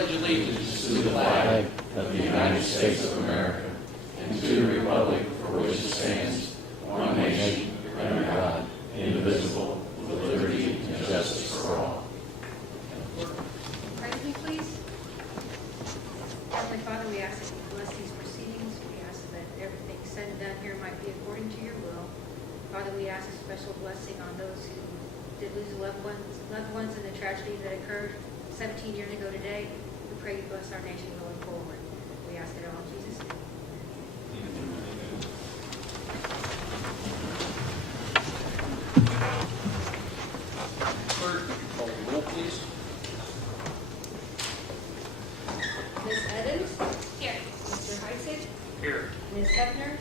pledge allegiance to the flag of the United States of America and to the republic for which it stands, one nation, under God, indivisible, with liberty and justice for all. Pray with me, please. Heavenly Father, we ask that you bless these proceedings. We ask that everything said and done here might be according to your will. Father, we ask a special blessing on those who did lose loved ones in the tragedy that occurred 17 years ago today. We pray you bless our nation going forward. We ask it all in Jesus' name. Clerk, would you call the roll, please? Ms. Evans? Here. Mr. Heisig? Here. Ms. Hefner?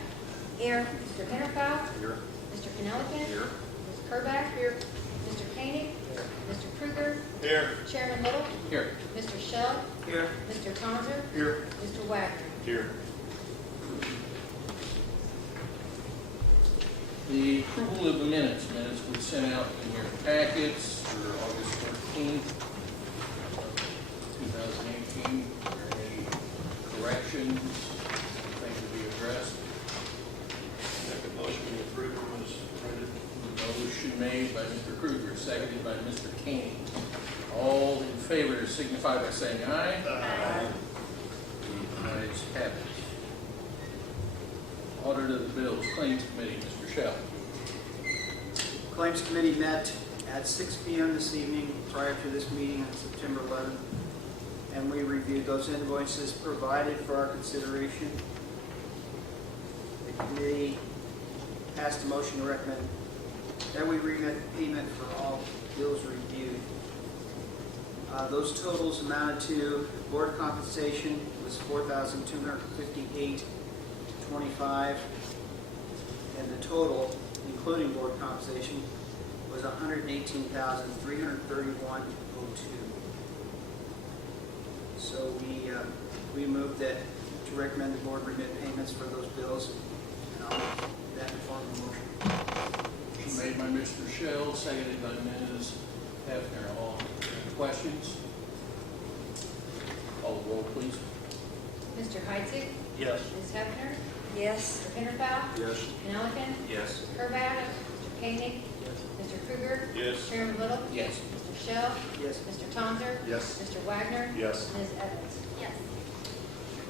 Here. Mr. Hinterfeld? Here. Mr. Penelican? Here. Ms. Kerback? Here. Mr. Koenig? Mr. Kruger? Here. Chairman Little? Here. Mr. Shell? Here. Mr. Tonser? Here. Mr. Wagner? Here. The approval of the minutes were sent out in your packets for August 14th, 2018. Are there any corrections, anything to be addressed? Make a motion to approve them as printed. Motion made by Mr. Kruger, seconded by Mr. King. All in favor signify by saying aye. Aye. The ayes have it. Audit of the bills, Claims Committee, Mr. Shell. Claims Committee met at 6 p.m. this evening prior to this meeting on September 11th, and we reviewed those invoices provided for our consideration. The committee passed a motion to recommend that we remit payment for all bills reviewed. Those totals amounted to board compensation was $4,258.25, and the total, including board compensation, was $118,331.02. So we moved that to recommend the board remit payments for those bills, and I'll make that in form of a motion. Motion made by Mr. Shell, seconded by Ms. Hefner. All any questions? Call the roll, please. Mr. Heisig? Yes. Ms. Hefner? Yes. Mr. Hinterfeld? Yes. Penelican? Yes. Mr. Kerback? Mr. Koenig? Mr. Kruger? Yes. Chairman Little? Yes. Mr. Shell? Yes. Mr. Tonser? Yes. Mr. Wagner? Yes. Ms. Evans? Yes.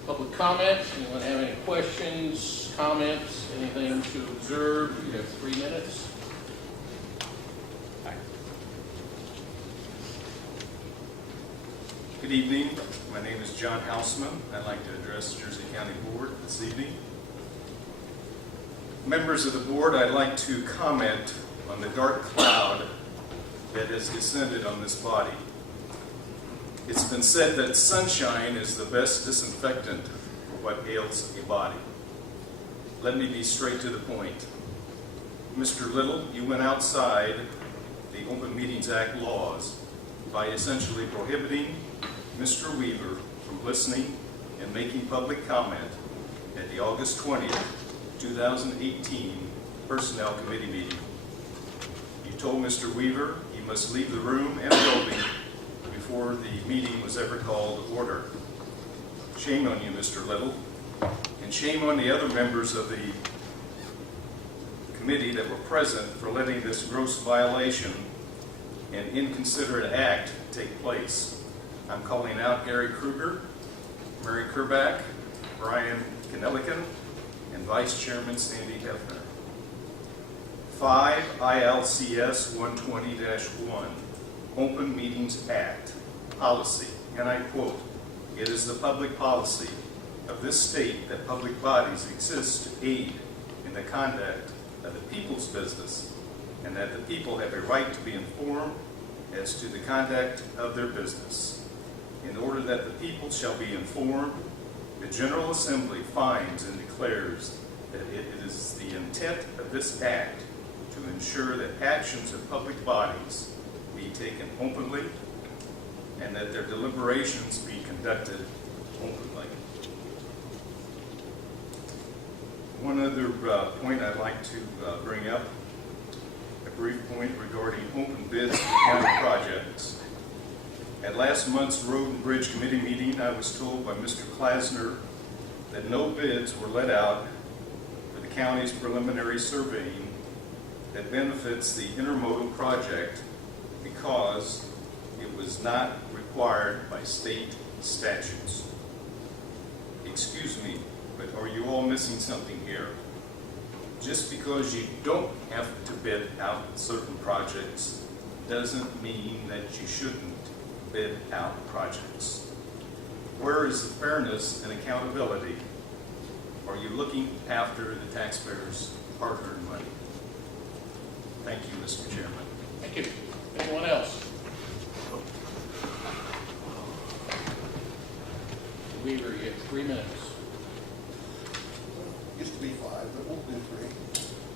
Public comment. Anyone have any questions, comments, anything to observe? You have 3 minutes. Good evening. My name is John Hausman. I'd like to address the Jersey County Board this evening. Members of the board, I'd like to comment on the dark cloud that has descended on this body. It's been said that sunshine is the best disinfectant for what ails a body. Let me be straight to the point. Mr. Little, you went outside the Open Meetings Act laws by essentially prohibiting Mr. Weaver from listening and making public comment at the August 20th, 2018 Personnel Committee meeting. You told Mr. Weaver he must leave the room and building before the meeting was ever called to order. Shame on you, Mr. Little, and shame on the other members of the committee that were present for letting this gross violation and inconsiderate act take place. I'm calling out Gary Kruger, Mary Kerback, Brian Penelican, and Vice Chairman Sandy Hefner. 5 ILCS 120-1, Open Meetings Act, policy, and I quote, "It is the public policy of this state that public bodies exist to aid in the conduct of the people's business, and that the people have a right to be informed as to the conduct of their business. In order that the people shall be informed, the General Assembly finds and declares that it is the intent of this act to ensure that actions of public bodies be taken openly and that their deliberations be conducted openly." One other point I'd like to bring up, a brief point regarding open bids for county projects. At last month's Road and Bridge Committee meeting, I was told by Mr. Klasner that no bids were let out for the county's preliminary surveying that benefits the intermodal project because it was not required by state statutes. Excuse me, but are you all missing something here? Just because you don't have to bid out certain projects doesn't mean that you shouldn't bid out projects. Where is the fairness and accountability? Are you looking after the taxpayers' hard-earned money? Thank you, Mr. Chairman. Thank you. Anyone else? Weaver, you have 3 minutes. Used to be 5, but we'll do 3.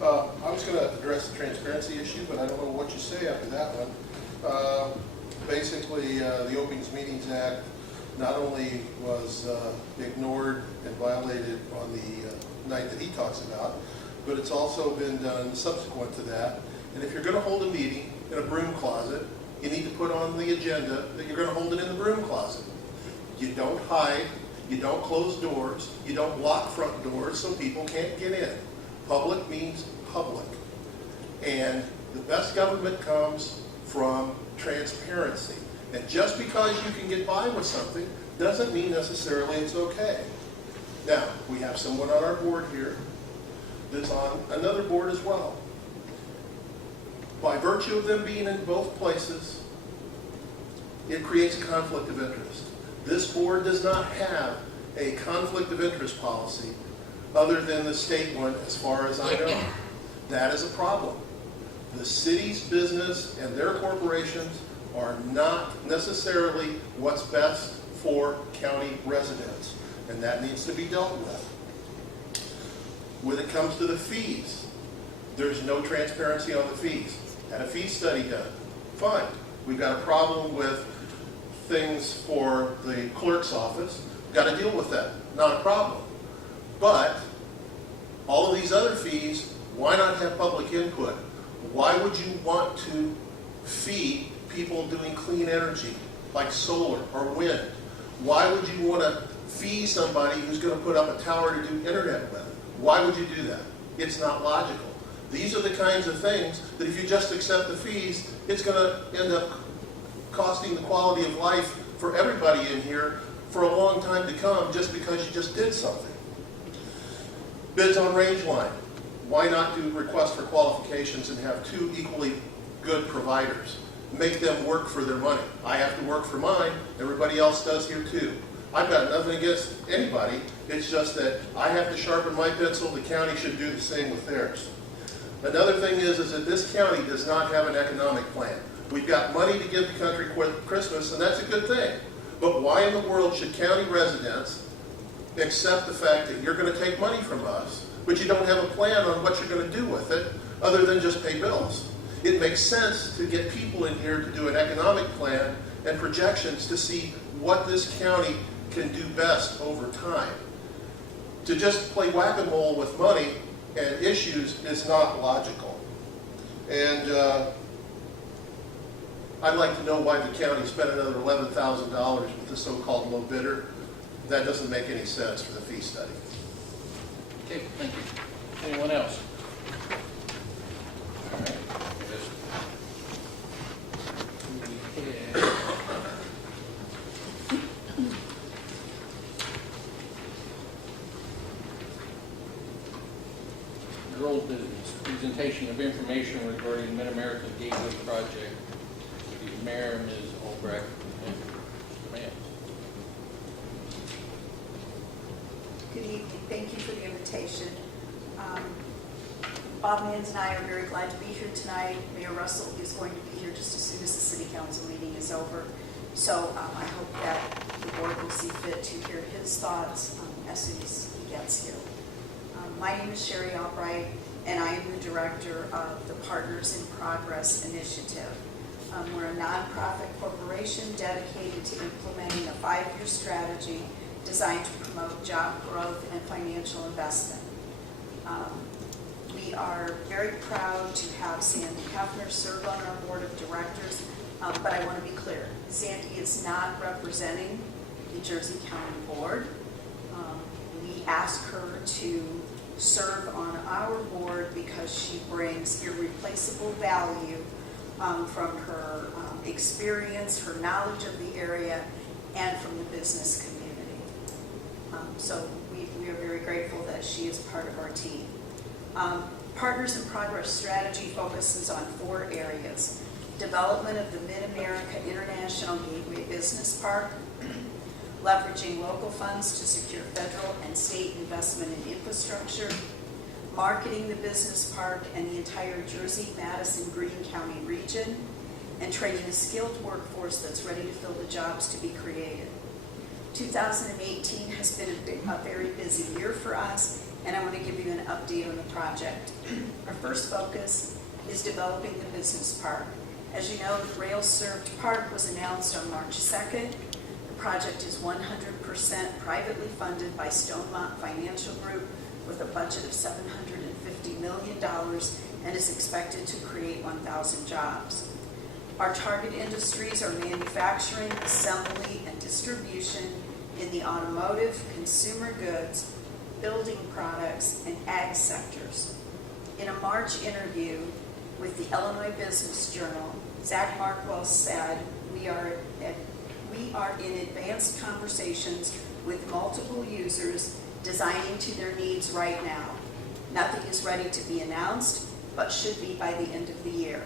I was going to address the transparency issue, but I don't know what you say after that one. Basically, the Opens Meetings Act not only was ignored and violated on the night that he talks about, but it's also been done subsequent to that. And if you're going to hold a meeting in a broom closet, you need to put on the agenda that you're going to hold it in the broom closet. You don't hide, you don't close doors, you don't lock front doors so people can't get in. Public means public. And the best government comes from transparency. And just because you can get by with something doesn't mean necessarily it's okay. Now, we have someone on our board here that's on another board as well. By virtue of them being in both places, it creates a conflict of interest. This board does not have a conflict of interest policy other than the state one as far as I know. That is a problem. The city's business and their corporations are not necessarily what's best for county residents, and that needs to be dealt with. When it comes to the fees, there's no transparency on the fees. Had a fee study done. Fine. We've got a problem with things for the clerk's office. We've got to deal with that. Not a problem. But all of these other fees, why not have public input? Why would you want to fee people doing clean energy like solar or wind? Why would you want to fee somebody who's going to put up a tower to do internet with? Why would you do that? It's not logical. These are the kinds of things that if you just accept the fees, it's going to end up costing the quality of life for everybody in here for a long time to come just because you just did something. Bids on range line. Why not do requests for qualifications and have two equally good providers? Make them work for their money. I have to work for mine. Everybody else does here too. I've got nothing against anybody. It's just that I have to sharpen my pencil. The county should do the same with theirs. Another thing is that this county does not have an economic plan. We've got money to give the country Christmas, and that's a good thing. But why in the world should county residents accept the fact that you're going to take money from us, but you don't have a plan on what you're going to do with it other than just pay bills? It makes sense to get people in here to do an economic plan and projections to see what this county can do best over time. To just play whack-a-mole with money and issues is not logical. And I'd like to know why the county spent another $11,000 with the so-called low bidder. That doesn't make any sense for the fee study. Okay, thank you. Anyone else? All right. Your old business, presentation of information regarding Mid-America Gateway Project. The Mayor, Ms. Albrecht, and Mr. Mance. Good evening. Thank you for the invitation. Bob Mans and I are very glad to be here tonight. Mayor Russell is going to be here just as soon as the City Council meeting is over. So I hope that the board will see fit to hear his thoughts as soon as he gets here. My name is Sherry Albright, and I am the director of the Partners in Progress Initiative. We're a nonprofit corporation dedicated to implementing a 5-year strategy designed to promote job growth and financial investment. We are very proud to have Sandy Hefner serve on our board of directors. But I want to be clear, Sandy is not representing the Jersey County Board. We ask her to serve on our board because she brings irreplaceable value from her experience, her knowledge of the area, and from the business community. So we are very grateful that she is part of our team. Partners in Progress strategy focuses on 4 areas: development of the Mid-America International Gateway Business Park, leveraging local funds to secure federal and state investment in infrastructure, marketing the business park and the entire Jersey, Madison, Greene County region, and training a skilled workforce that's ready to fill the jobs to be created. 2018 has been a very busy year for us, and I want to give you an update on the project. Our first focus is developing the business park. As you know, the rail-served park was announced on March 2nd. The project is 100% privately funded by Stonemont Financial Group with a budget of $750 million and is expected to create 1,000 jobs. Our target industries are manufacturing, assembly, and distribution in the automotive, consumer goods, building products, and ag sectors. In a March interview with the Illinois Business Journal, Zach Markwell said, we are in advanced conversations with multiple users designing to their needs right now. Nothing is ready to be announced, but should be by the end of the year.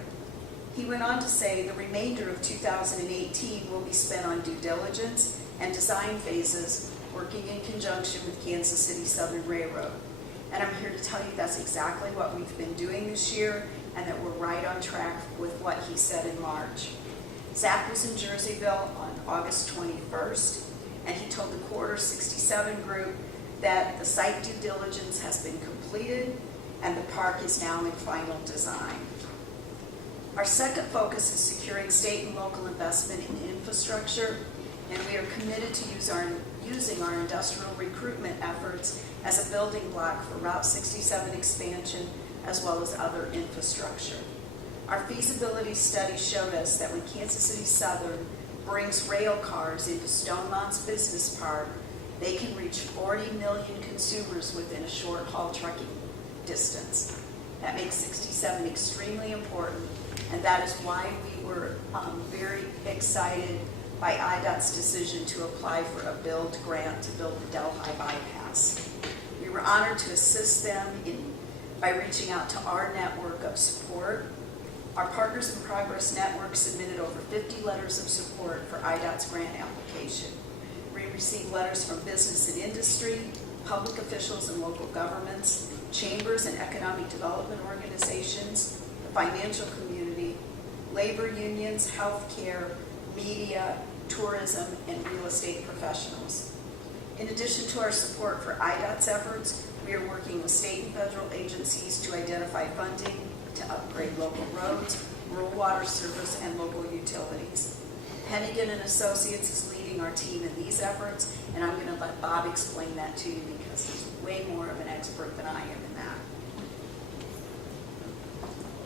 He went on to say the remainder of 2018 will be spent on due diligence and design phases, working in conjunction with Kansas City Southern Railroad. And I'm here to tell you that's exactly what we've been doing this year, and that we're right on track with what he said in March. Zach was in Jerseyville on August 21st, and he told the Quarter 67 group that the site due diligence has been completed and the park is now in final design. Our second focus is securing state and local investment in infrastructure, and we are committed to using our industrial recruitment efforts as a building block for Route 67 expansion as well as other infrastructure. Our feasibility study showed us that when Kansas City Southern brings rail cars into Stonemont's business park, they can reach 40 million consumers within a short haul trucking distance. That makes 67 extremely important, and that is why we were very excited by IDOT's decision to apply for a build grant to build the Delhi bypass. We were honored to assist them by reaching out to our network of support. Our Partners in Progress network submitted over 50 letters of support for IDOT's grant application. We received letters from business and industry, public officials and local governments, chambers and economic development organizations, the financial community, labor unions, healthcare, media, tourism, and real estate professionals. In addition to our support for IDOT's efforts, we are working with state and federal agencies to identify funding to upgrade local roads, rural water service, and local utilities. Hennigan and Associates is leading our team in these efforts, and I'm going to let Bob explain that to you because he's way more of an expert than I am in that.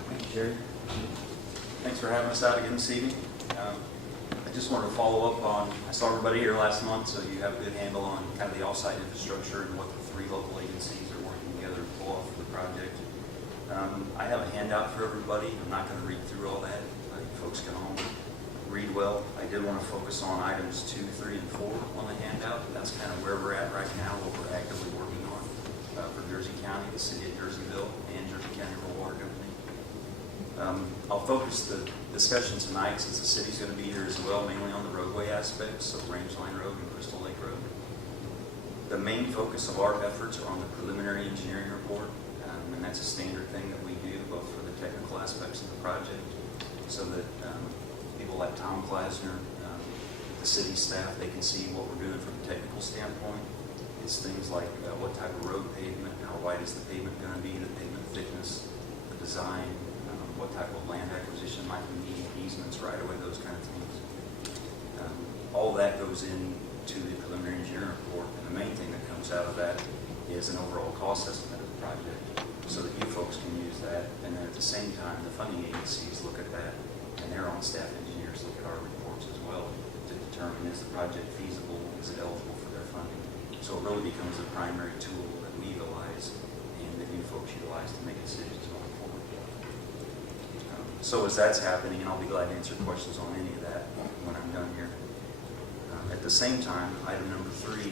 Thank you, Jerry. Thanks for having us out again this evening. I just wanted to follow up on, I saw everybody here last month, so you have a good handle on kind of the off-site infrastructure and what the 3 local agencies are working together to pull off the project. I have a handout for everybody. I'm not going to read through all that. Folks can all read well. I did want to focus on items 2, 3, and 4 on the handout. That's kind of where we're at right now, what we're actively working on for Jersey County, the city of Jerseyville, and Jersey County Rural Water Company. I'll focus the discussion tonight, since the city's going to be here as well, mainly on the roadway aspects, so Rangeline Road and Crystal Lake Road. The main focus of our efforts are on the preliminary engineering report, and that's a standard thing that we do, both for the technical aspects of the project, so that people like Tom Klasner, the city staff, they can see what we're doing from a technical standpoint. It's things like what type of road pavement, how wide is the pavement going to be, the pavement thickness, the design, what type of land acquisition might we need, easements, right away, those kind of things. All that goes into the preliminary engineering report, and the main thing that comes out of that is an overall cost estimate of the project, so that you folks can use that, and then at the same time, the funding agencies look at that, and their on-staff engineers our reports as well to determine is the project feasible, is it eligible for their funding. So it really becomes the primary tool that we utilize and that you folks utilize to make decisions going forward. So as that's happening, and I'll be glad to answer questions on any of that when I'm done here. At the same time, item number 3,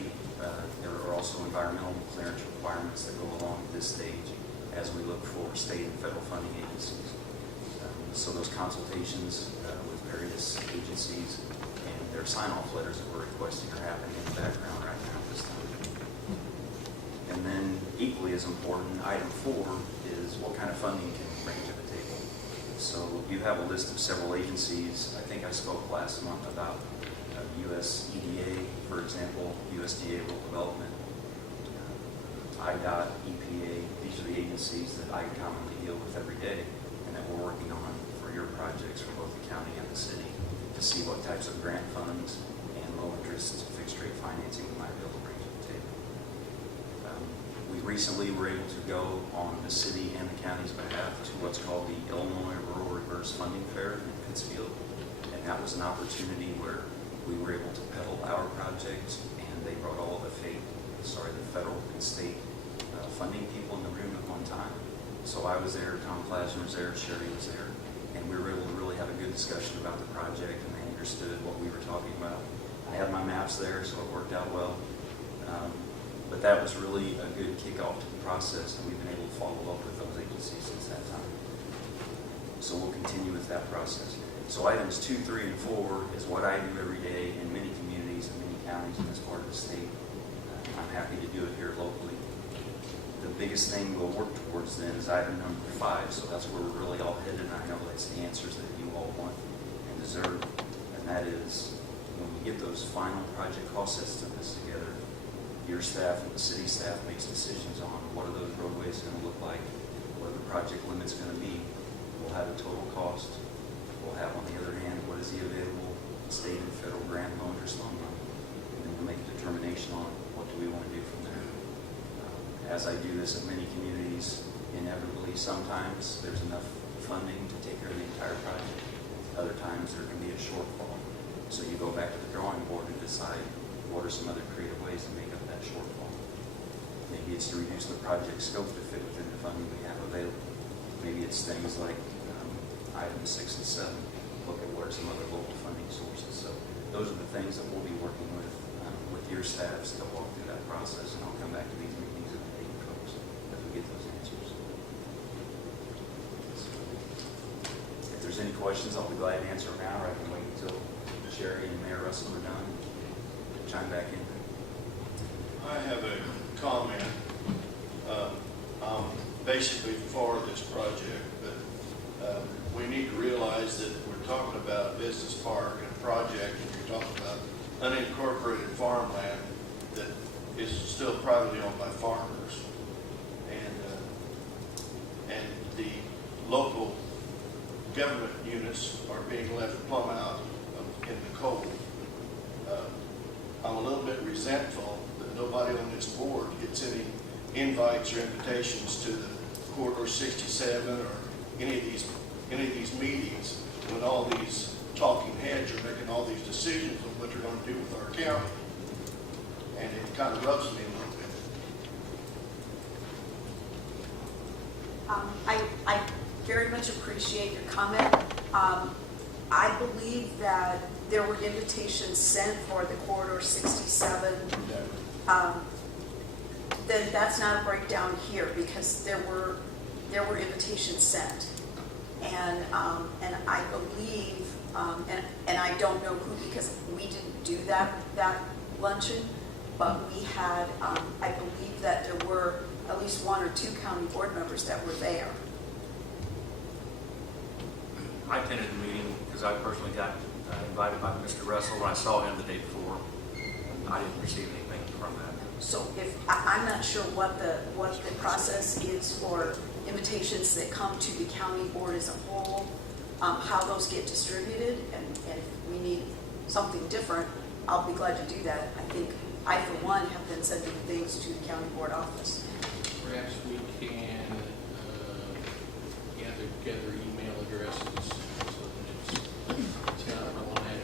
there are also environmental clearance requirements that go along at this stage as we look for state and federal funding agencies. So those consultations with various agencies and their sign-off letters that we're requesting are happening in the background right now at this time. And then equally as important, item 4 is what kind of funding can we bring to the table. So you have a list of several agencies. I think I spoke last month about USEDA, for example, USDA Rural Development, IDOT, EPA. These are the agencies that I commonly deal with every day and that we're working on for your projects for both the county and the city to see what types of grant funds and low interest fixed rate financing we might be able to bring to the table. We recently were able to go on the city and the county's behalf to what's called the Illinois Rural Reverse Funding Fair in Pittsfield. And that was an opportunity where we were able to peddle our project, and they brought all of the federal and state funding people in the room at one time. So I was there, Tom Plasner was there, Sherry was there, and we were able to really have a good discussion about the project, and they understood what we were talking about. I had my maps there, so it worked out well. But that was really a good kickoff to the process, and we've been able to follow up with those agencies since that time. So we'll continue with that process. So items 2, 3, and 4 is what I do every day in many communities and many counties in this part of the state. I'm happy to do it here locally. The biggest thing we'll work towards then is item number 5, so that's where we're really all headed, and I know that's the answers that you all want and deserve, and that is when we get those final project cost estimates together, your staff and the city staff makes decisions on what are those roadways going to look like, what are the project limits going to be. We'll have a total cost. We'll have, on the other hand, what is the available state and federal grant loan or loan money, and then we'll make a determination on what do we want to do from there. As I do this in many communities, inevitably, sometimes there's enough funding to take care of the entire project. Other times there can be a shortfall. So you go back to the drawing board and decide what are some other creative ways to make up that shortfall. Maybe it's to reduce the project scope to fit within the funding we have available. Maybe it's things like items 6 and 7, look at what are some other local funding sources. So those are the things that we'll be working with your staffs to walk through that process, and I'll come back to these meetings and meet folks as we get those answers. If there's any questions, I'll be glad to answer them now, or I can wait until Sherry and Mayor Russell are done to chime back in. I have a comment. I'm basically for this project, but we need to realize that we're talking about a business park and a project, and you're talking about unincorporated farmland that is still privately owned by farmers. And the local government units are being left plumb out in the cold. I'm a little bit resentful that nobody on this board gets any invites or invitations to the Corridor 67 or any of these meetings when all these talking heads are making all these decisions on what they're going to do with our county. And it kind of rubs me a little bit. I very much appreciate your comment. I believe that there were invitations sent for the Corridor 67. Then that's not a breakdown here, because there were invitations sent, and I believe, and I don't know who, because we didn't do that luncheon, but we had, I believe that there were at least 1 or 2 county board members that were there. I attended the meeting because I personally got invited by Mr. Russell when I saw him the day before. I didn't receive anything from that. So I'm not sure what the process is for invitations that come to the county board as a whole, how those get distributed, and if we need something different, I'll be glad to do that. I think I, for one, have been sending things to the county board office. Perhaps we can gather email addresses so that it's not reliant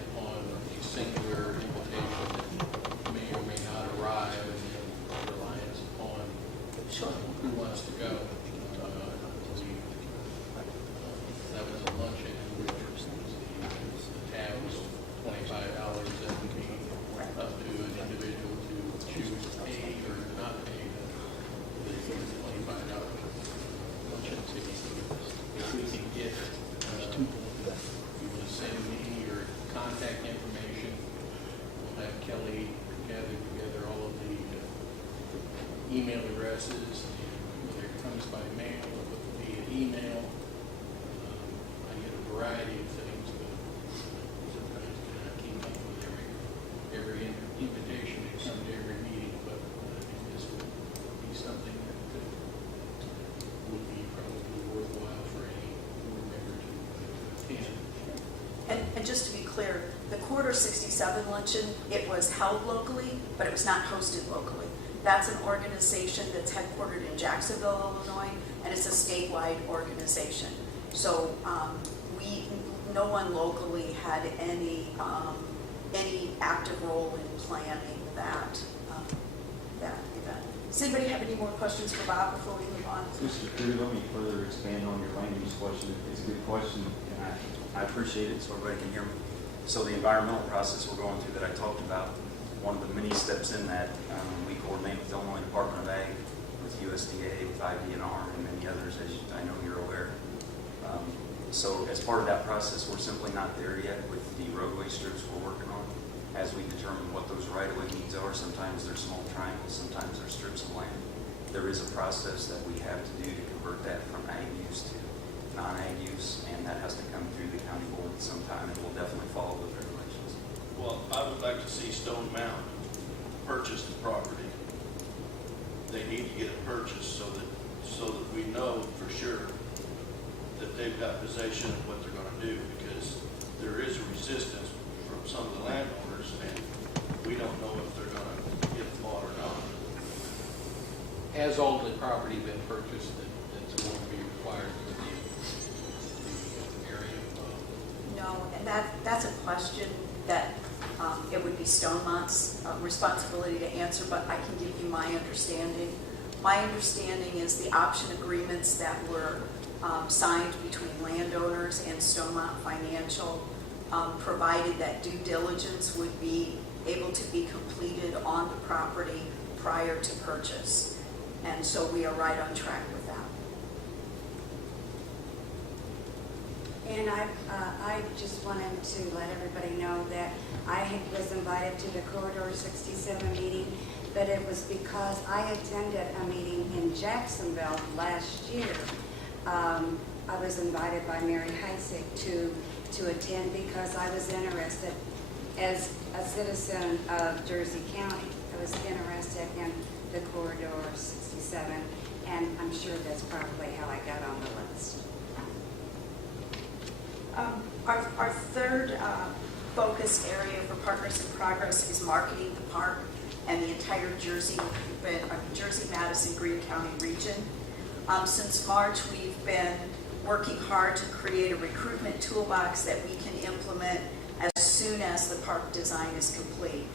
send me your contact information. We'll have Kelly gather together all of the email addresses, whether it comes by mail or via email. I get a variety of things, but sometimes cannot keep up with every invitation to come to every meeting, but I think this would be something that would be probably worthwhile for any board member to attend. And just to be clear, the Corridor 67 luncheon, it was held locally, but it was not hosted locally. That's an organization that's headquartered in Jacksonville, Illinois, and it's a statewide organization. So no one locally had any active role in planning that event. Does anybody have any more questions for Bob before we move on? Mr. Crew, let me further expand on your land use question. It's a good question, and I appreciate it, so everybody can hear me. So the environmental process we're going through that I talked about, one of the many steps in that, we coordinate with Illinois Department of Ag, with USDA, with IDNR, and many others, as I know you're aware. So as part of that process, we're simply not there yet with the roadway strips we're working on. As we determine what those right-of-way needs are, sometimes they're small triangles, sometimes they're strips of land. There is a process that we have to do to convert that from ag use to non-ag use, and that has to come through the county board sometime, and we'll definitely follow those regulations. Well, I would like to see Stone Mountain purchase the property. They need to get it purchased so that we know for sure that they've got possession of what they're going to do, because there is a resistance from some of the landowners, and we don't know if they're going to get bought or not. Has all the property been purchased that's going to be required for the area? No, and that's a question that it would be Stonemont's responsibility to answer, but I can give you my understanding. My understanding is the option agreements that were signed between landowners and Stonemont Financial provided that due diligence would be able to be completed on the property prior to purchase. And so we are right on track with that. And I just wanted to let everybody know that I was invited to the Corridor 67 meeting, but it was because I attended a meeting in Jacksonville last year. I was invited by Mary Heisig to attend because I was interested, as a citizen of Jersey County, I was interested in the Corridor 67, and I'm sure that's probably how I got on the list. Our third focus area for Partners in Progress is marketing the park and the entire Jersey, Madison, Greene County region. Since March, we've been working hard to create a recruitment toolbox that we can implement as soon as the park design is complete.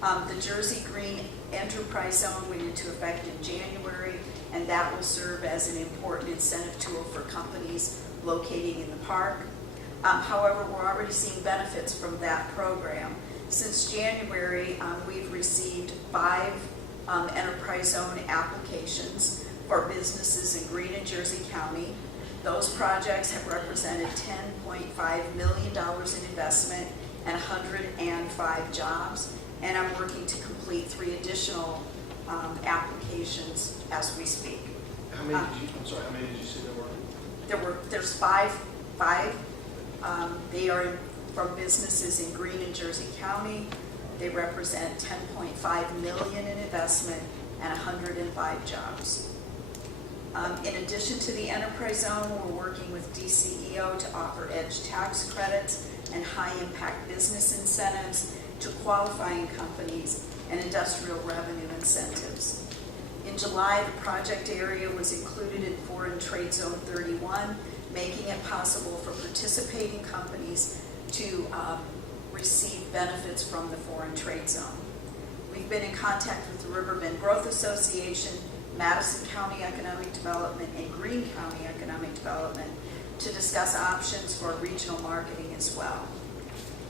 The Jersey Green Enterprise Zone went into effect in January, and that will serve as an important incentive tool for companies locating in the park. However, we're already seeing benefits from that program. Since January, we've received 5 Enterprise Zone applications for businesses in Greene and Jersey County. Those projects have represented $10.5 million in investment and 105 jobs. And I'm working to complete 3 additional applications as we speak. How many did you say there were? There's five. They are from businesses in Greene and Jersey County. They represent $10.5 million in investment and 105 jobs. In addition to the Enterprise Zone, we're working with DCEO to offer EDGE tax credits and high-impact business incentives to qualifying companies and industrial revenue incentives. In July, the project area was included in Foreign Trade Zone 31, making it possible for participating companies to receive benefits from the Foreign Trade Zone. We've been in contact with the Riverbend Growth Association, Madison County Economic Development, and Greene County Economic Development to discuss options for regional marketing as well.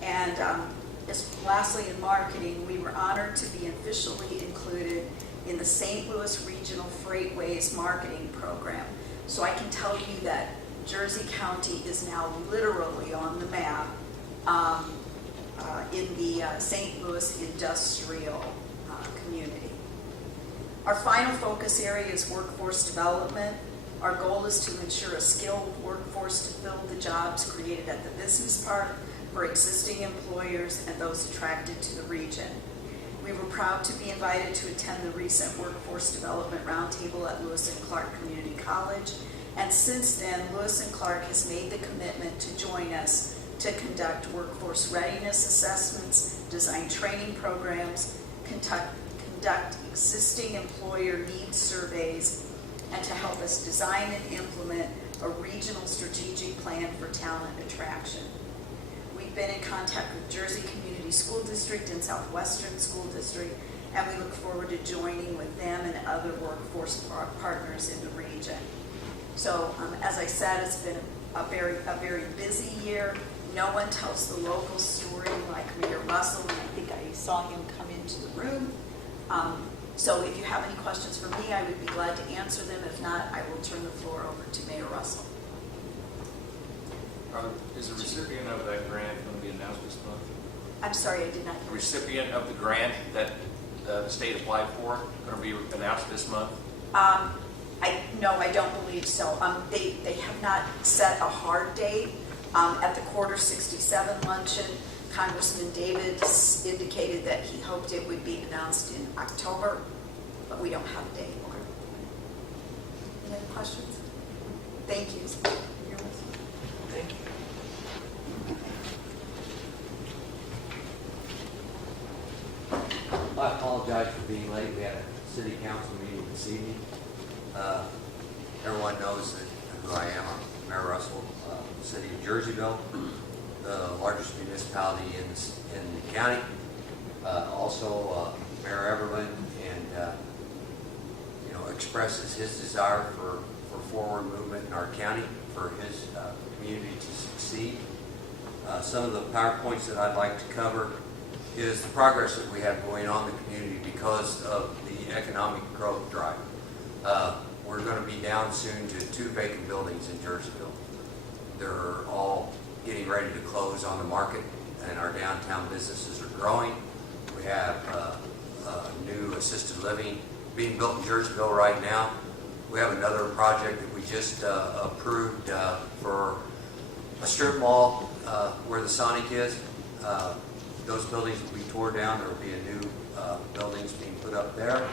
And lastly, in marketing, we were honored to be officially included in the St. Louis Regional Freightways Marketing Program. So I can tell you that Jersey County is now literally on the map in the St. Louis industrial community. Our final focus area is workforce development. Our goal is to ensure a skilled workforce to fill the jobs created at the business park for existing employers and those attracted to the region. We were proud to be invited to attend the recent Workforce Development Roundtable at Lewis and Clark Community College. And since then, Lewis and Clark has made the commitment to join us to conduct workforce readiness assessments, design training programs, conduct existing employer needs surveys, and to help us design and implement a regional strategic plan for talent attraction. We've been in contact with Jersey Community School District and Southwestern School District, and we look forward to joining with them and other workforce partners in the region. So, as I said, it's been a very busy year. No one tells the local story like Mayor Russell, and I think I saw him come into the room. So if you have any questions for me, I would be glad to answer them. If not, I will turn the floor over to Mayor Russell. Is the recipient of that grant going to be announced this month? I'm sorry, I did not The hear. recipient of the grant that the state applied for, going to be announced this month? No, I don't believe so. They have not set a hard date. At the Quarter 67 luncheon, Congressman Davis indicated that he hoped it would be announced in October, but we don't have a date. Any other questions? Thank you. Thank you. I apologize for being late. We had a city council meeting this evening. Everyone knows who I am. I'm Mayor Russell, city of Jerseyville, the largest municipality in the county. Also, Mayor Everland, and expresses his desire for forward movement in our county, for his community to succeed. Some of the PowerPoints that I'd like to cover is the progress that we have going on in the community because of the economic growth drive. We're going to be down soon to 2 vacant buildings in Jerseyville. They're all getting ready to close on the market, and our downtown businesses are growing. We have new assisted living being built in Jerseyville right now. We have another project that we just approved for a strip mall where the Sonic is. Those buildings will be torn down. There will be a new buildings being put up there.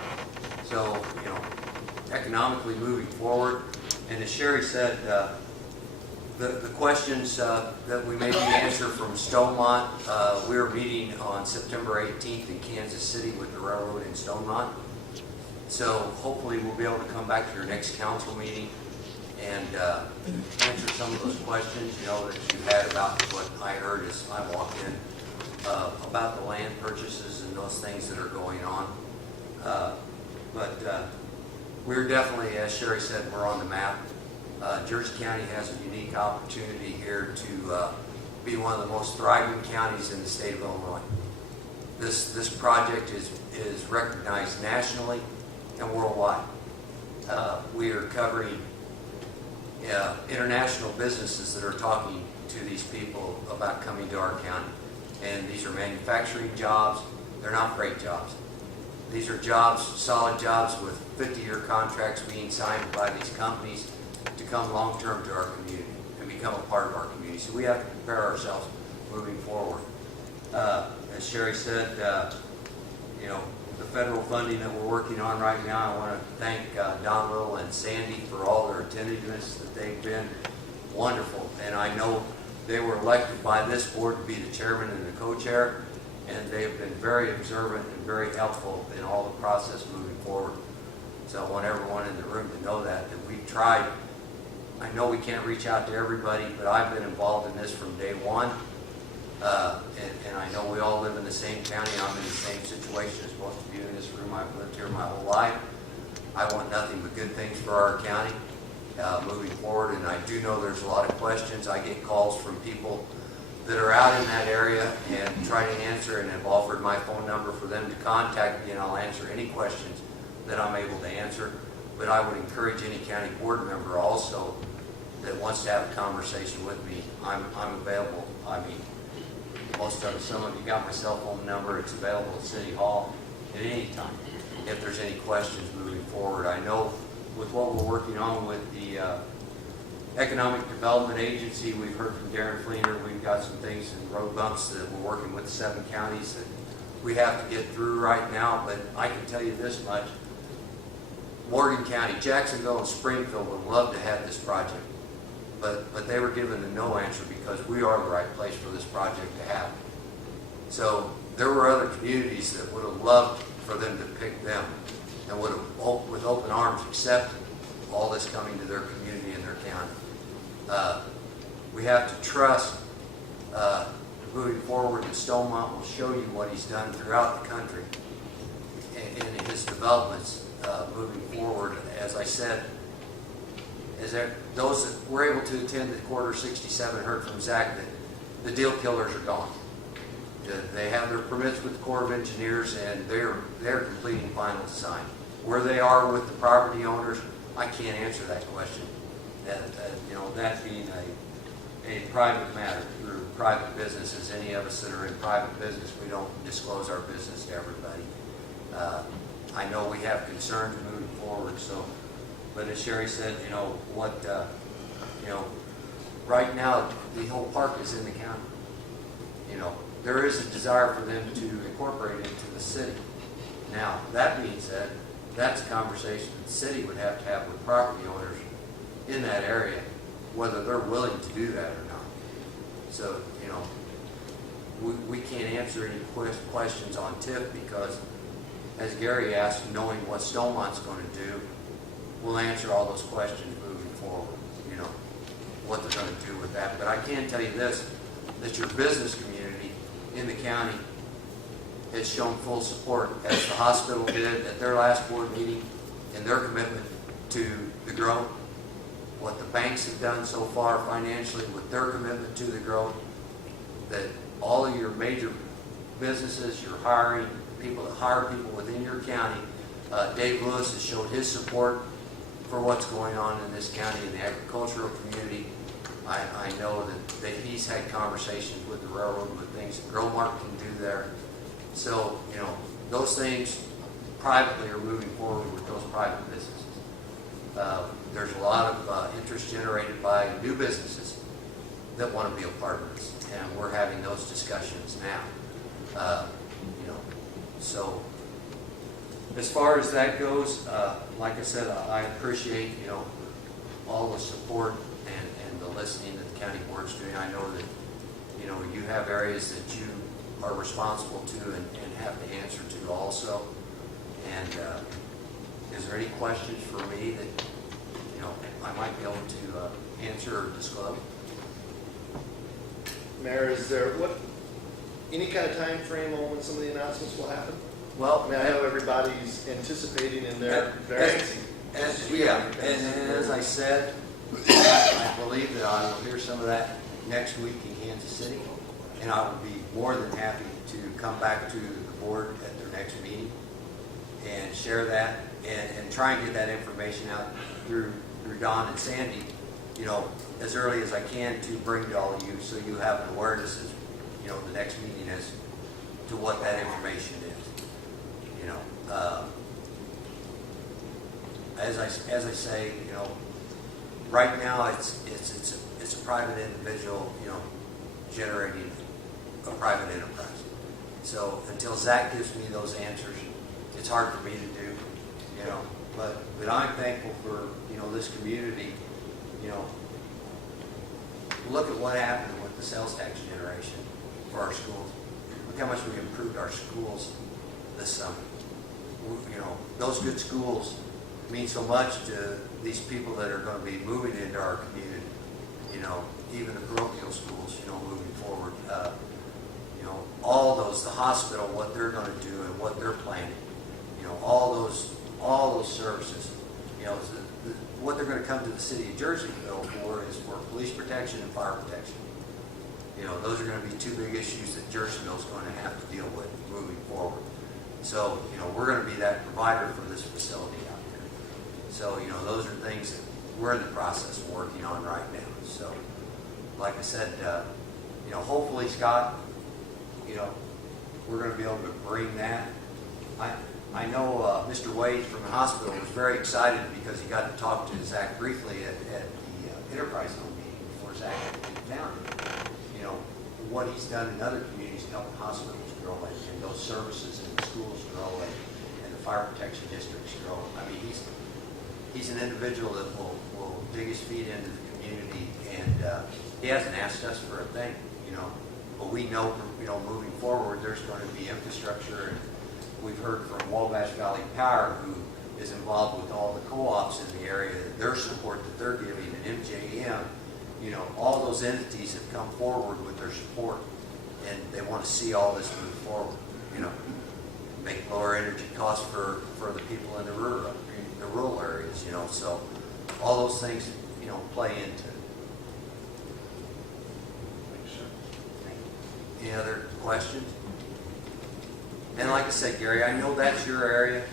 So, economically moving forward. And as Sherry said, the questions that we maybe answer from Stonemont, we're meeting on September 18th in Kansas City with the railroad in Stonemont. So hopefully we'll be able to come back to your next council meeting and answer some of those questions, that you had about what I heard as I walked in about the land purchases and those things that are going on. But we're definitely, as Sherry said, we're on the map. Jersey County has a unique opportunity here to be one of the most thriving counties in the state of Illinois. This project is recognized nationally and worldwide. We are covering international businesses that are talking to these people about coming to our county. And these are manufacturing jobs. They're not freight jobs. These are jobs, solid jobs with 50-year contracts being signed by these companies to come long-term to our community and become a part of our community. So we have to prepare ourselves moving forward. As Sherry said, the federal funding that we're working on right now, I want to thank Don Little and Sandy for all their attentiveness, that they've been wonderful. And I know they were elected by this board to be the chairman and the co-chair, and they've been very observant and very helpful in all the process moving forward. So I want everyone in the room to know that we've tried. I know we can't reach out to everybody, but I've been involved in this from day one. And I know we all live in the same county. I'm in the same situation as most of you in this room. I've lived here my whole life. I want nothing but good things for our county moving forward. And I do know there's a lot of questions. I get calls from people that are out in that area and try to answer, and have offered my phone number for them to contact me, and I'll answer any questions that I'm able to answer. But I would encourage any county board member also that wants to have a conversation with me. I'm available. I mean, Most of some of you got my cell phone number. It's available at City Hall at any time if there's any questions moving forward. I know with what we're working on with the Economic Development Agency, we've heard from Darren Fleener, we've got some things in road bumps that we're working with the 7 counties that we have to get through right now, but I can tell you this much. Morgan County, Jacksonville, and Springfield would love to have this project, but they were given a no answer because we are the right place for this project to happen. So there were other communities that would have loved for them to pick them and would have, with open arms, accepted all this coming to their community and their county. We have to trust moving forward that Stonemont will show you what he's done throughout the country in his developments moving forward. As I said, those that were able to attend the Corridor 67 heard from Zach that the deal killers are gone. They have their permits with the Corps of Engineers, and they're completing final design. Where they are with the property owners, I can't answer that question. That being a private matter through private businesses. Any of us that are in private business, we don't disclose our business to everybody. I know we have concerns moving forward. So, but as Sherry said, right now the whole park is in the county. There is a desire for them to incorporate into the city. Now, that being said, that's a conversation that the city would have to have with property owners in that area, whether they're willing to do that or not. So, we can't answer any questions on TIF because, as Gary asked, knowing what Stonemont's going to do, we'll answer all those questions moving forward, what they're going to do with that. But I can tell you this, that your business community in the county has shown full support, as the hospital did at their last board meeting, in their commitment to the growth. What the banks have done so far financially with their commitment to the growth, that all of your major businesses, you're hiring people that hire people within your county. Dave Lewis has showed his support for what's going on in this county in the agricultural community. I know that he's had conversations with the railroad with things that Growmark can do there. So, those things privately are moving forward with those private businesses. There's a lot of interest generated by new businesses that want to be a part of this, and we're having those discussions now. So as far as that goes, like I said, I appreciate all the support and the listening that the county board's doing. I know that you have areas that you are responsible to and have to answer to also. And is there any questions for me that I might be able to answer or disclose? Mayor, is there any kind of time frame on when some of the announcements will happen? Well, I mean, I know everybody's anticipating in their anxiety. As I said, I believe that I will hear some of that next week in Kansas City, and I will be more than happy to come back to the board at their next meeting and share that and try and get that information out through Don and Sandy, as early as I can to bring to all of you, so you have an awareness as the next meeting as to what that information is. As I say, right now it's a private individual, generating a private enterprise. So until Zach gives me those answers, it's hard for me to do, But I'm thankful for this community. Look at what happened with the sales tax generation for our schools. Look how much we improved our schools this summer. Those good schools mean so much to these people that are going to be moving into our community. Even the parochial schools, moving forward. All those, the hospital, what they're going to do and what they're planning. All those services. What they're going to come to the city of Jerseyville for is for police protection and fire protection. Those are going to be two big issues that Jerseyville's going to have to deal with moving forward. So, we're going to be that provider for this facility out there. So, those are things that we're in the process of working on right now. So, like I said, hopefully, Scott, you know, we're gonna be able to bring that. I know Mr. Wade from the hospital was very excited because he got to talk to Zach briefly at the Enterprise Home meeting before Zach came down. You know, what he's done in other communities to help the hospitals grow and those services in the schools grow and the fire protection districts grow. I mean, he's an individual that will dig his feet into the community, and he hasn't asked us for a thing, you know. But we know, you know, moving forward, there's going to be infrastructure. And we've heard from Wabash Valley Power, who is involved with all the co-ops in the area, their support that they're giving, and MJM, you know, all those entities have come forward with their support, and they want to see all this move forward, you know, make lower energy costs for the people in the rural areas, you know, so all those things, you know, play into it. Any other questions? And like I said, Gary, I know that's your area,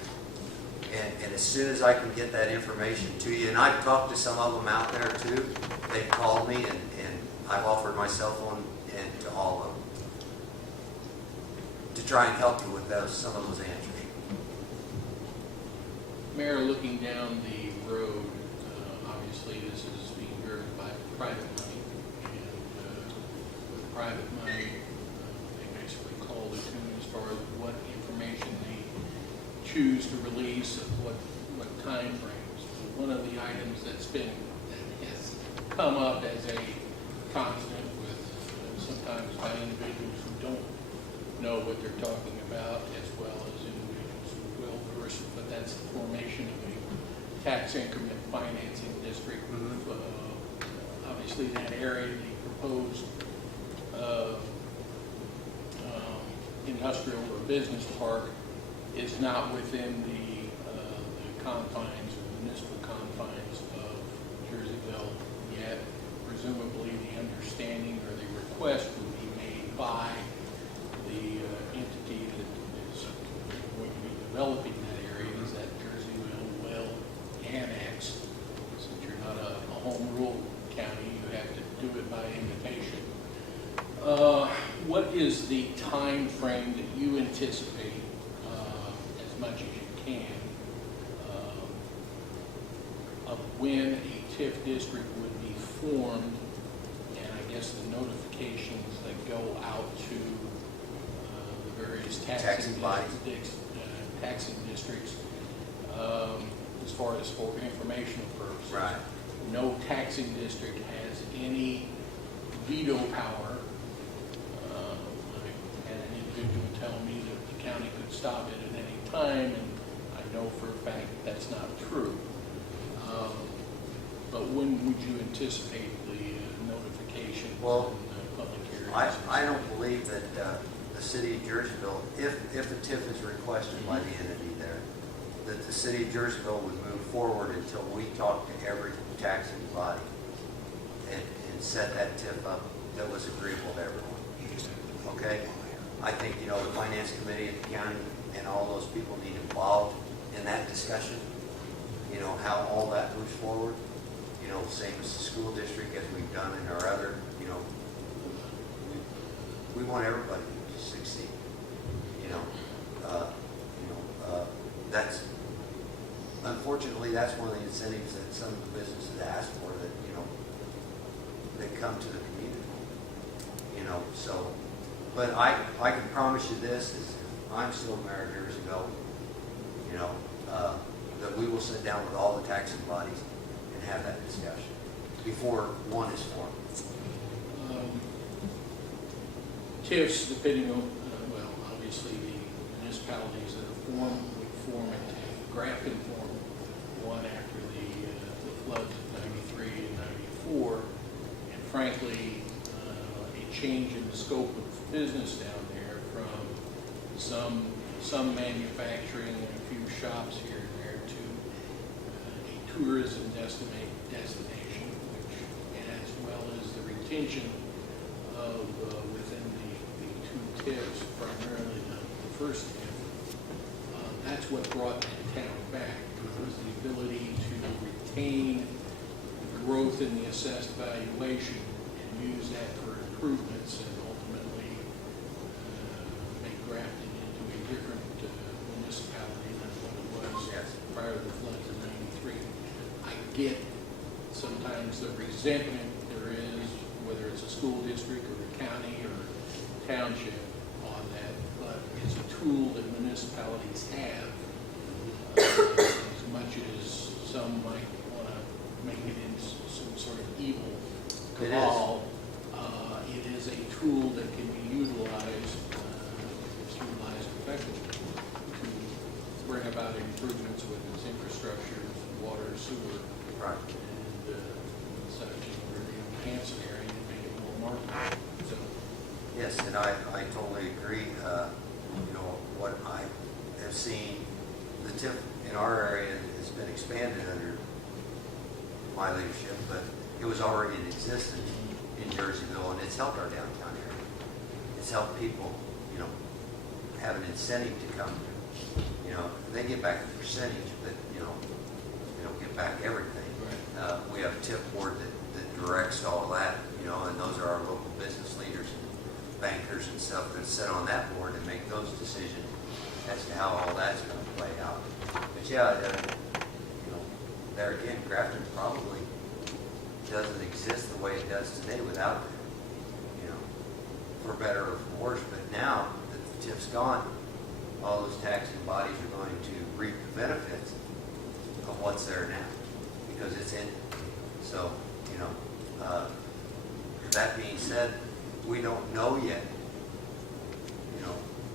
and as soon as I can get that information to you, and I've talked to some of them out there too, they've called me, and I've offered my cell phone and to all of them to try and help you with some of those answers. Mayor, looking down the road, obviously this is being driven by private money, and with private money, they basically call the tune as far as what information they choose to release at what time frames. One of the items that has come up as a constant with sometimes by individuals who don't know what they're talking about, as well as individuals who will verse, but that's the formation of a tax increment financing district. Obviously, that area, the proposed industrial or business park, is not within the confines or municipal confines of Jerseyville yet. Presumably, the understanding or the request would be made by the entity that is going to be developing that area, is that Jerseyville will annex. Since you're not a home rule county, you have to do it by invitation. What is the time frame that you anticipate, as much as you can, of when a TIF district would be formed, and I guess the notifications that go out to the various taxing districts, as far as for informational purposes? Right. No taxing district has any veto power. I had an individual tell me that the county could stop it at any time, and I know for a fact that that's not true. But when would you anticipate the notification Well, and the public hearings? I don't believe that the city of Jerseyville, if a TIF is requested by the entity there, that the city of Jerseyville would move forward until we talk to every taxing body and set that TIF up that was agreeable to everyone. Okay? I think, you know, the finance committee at the county and all those people need involved in that discussion, you know, how all that moves forward. You know, same as the school district, as we've done in our other, you know, we want everybody to succeed. That's, unfortunately, that's one of the incentives that some of the businesses ask for, that, you know, they come to the community, you know, so, but I can promise you this, is I'm still mayor years ago, you know, that we will sit down with all the taxing bodies and have that discussion before one is formed. TIFs, depending on, well, obviously the municipalities that are formed would form into Grafton formed one after the floods of '93 and '94, and frankly, a change in the scope of business down there from some manufacturing and a few shops here and there to a tourism destination, which, as well as the retention of within the two TIFs, primarily the first TIF, that's what brought that town back, was the ability to retain the growth in the assessed valuation and use that for improvements and ultimately forget sometimes the resentment there is, whether it's a school district or a county or township on that, but it's a tool that municipalities have. As much as some might want to make it into some sort of evil It is. cabal, it is a tool that can be utilized, effectively to bring about improvements with its infrastructure, water, sewer, Right. and such, and really enhance an area and make it more marketable. So, Yes, and I totally agree. You know, what I have seen, the TIF in our area has been expanded under my leadership, but it was already in existence in Jerseyville, and it's helped our downtown area. It's helped people, you know, have an incentive to come. You know, they get back a percentage, but, you know, they don't get back everything. We have a TIF board that directs all that, you know, and those are our local business leaders and bankers and stuff that sit on that board and make those decisions as to how all that's going to play out. But yeah, you know, there again, Grafton probably doesn't exist the way it does today without it, you know, for better or for worse. But now that the TIF's gone, all those taxing bodies are going to reap the benefits of what's there now because it's in. So, you know, that being said, we don't know yet, you know,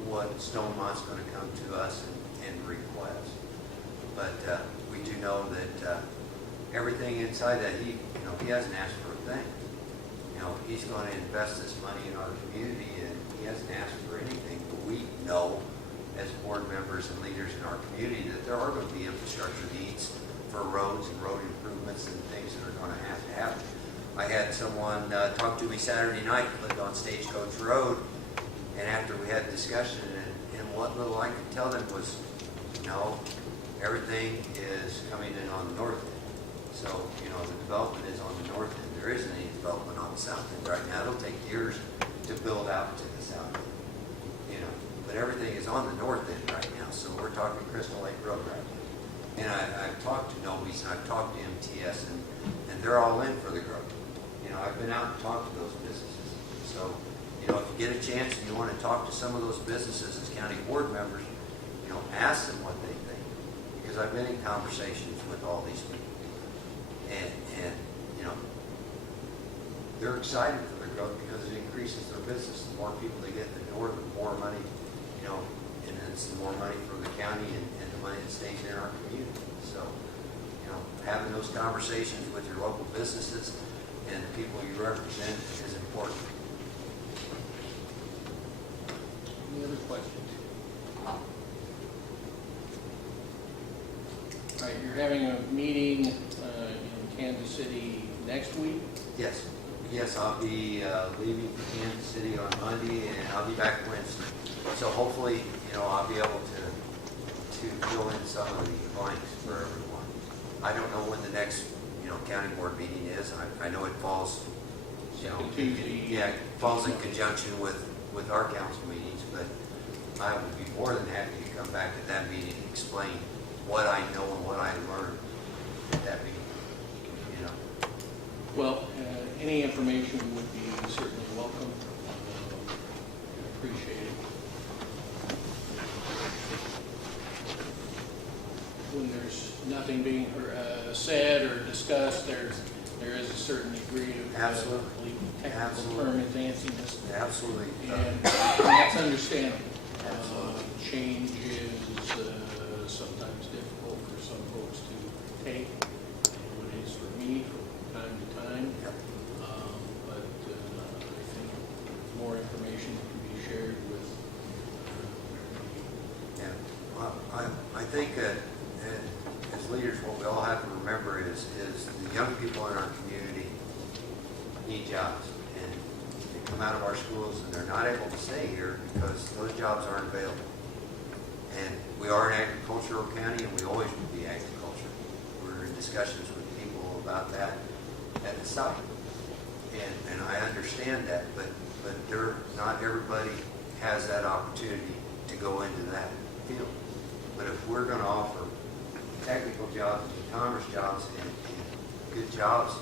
what Stonemont's going to come to us and request. But we do know that everything inside that, he hasn't asked for a thing. You know, he's going to invest this money in our community, and he hasn't asked for anything. But we know, as board members and leaders in our community, that there are going to be infrastructure needs for roads and road improvements and things that are going to happen. I had someone talk to me Saturday night, lived on Stagecoach Road, and after we had a discussion, and what little I could tell them was, no, everything is coming in on the north end. So, you know, the development is on the north end. There isn't any development on the south end right now. It'll take years to build out to the south end, you know, but everything is on the north end right now. So we're talking Crystal Lake Road right now. And I've talked to Nobody's and I've talked to MTS, and they're all in for the growth. You know, I've been out and talked to those businesses. So, you know, if you get a chance and you want to talk to some of those businesses as county board members, you know, ask them what they think. Because I've been in conversations with all these people. And you know, they're excited for their growth because it increases their business. The more people they get in the door, the more money, you know, and it's the more money for the county and the money that stays in our community. So, you know, having those conversations with your local businesses and the people you represent is important. any other questions? All right, you're having a meeting in Kansas City next week? Yes. Yes, I'll be leaving for Kansas City on Monday, and I'll be back Wednesday. So hopefully, you know, I'll be able to fill in some of the blanks for everyone. I don't know when the next, you know, county board meeting is. I know it falls, you know, Tuesday. yeah, it falls in conjunction with our council meetings, but I would be more than happy to come back to that meeting and explain what I know and what I learned at that meeting, you know. Well, any information would be certainly welcome. Appreciate it. When there's nothing being said or discussed, there is a certain degree of Absolutely. technical Absolutely. term advancingness, Absolutely. and that's understandable. Absolutely. Change is sometimes difficult for some folks to take. What it is for me from time to time. Yep. But I think more information can be shared with. Yeah, well, I think that as leaders, what we all have to remember is the young people in our community need jobs. And they come out of our schools and they're not able to stay here because those jobs aren't available. And we are an agricultural county, and we always will be agriculture. We're in discussions with people about that at the site. And I understand that, but not everybody has that opportunity to go into that field. But if we're going to offer technical jobs, e-commerce jobs, and good jobs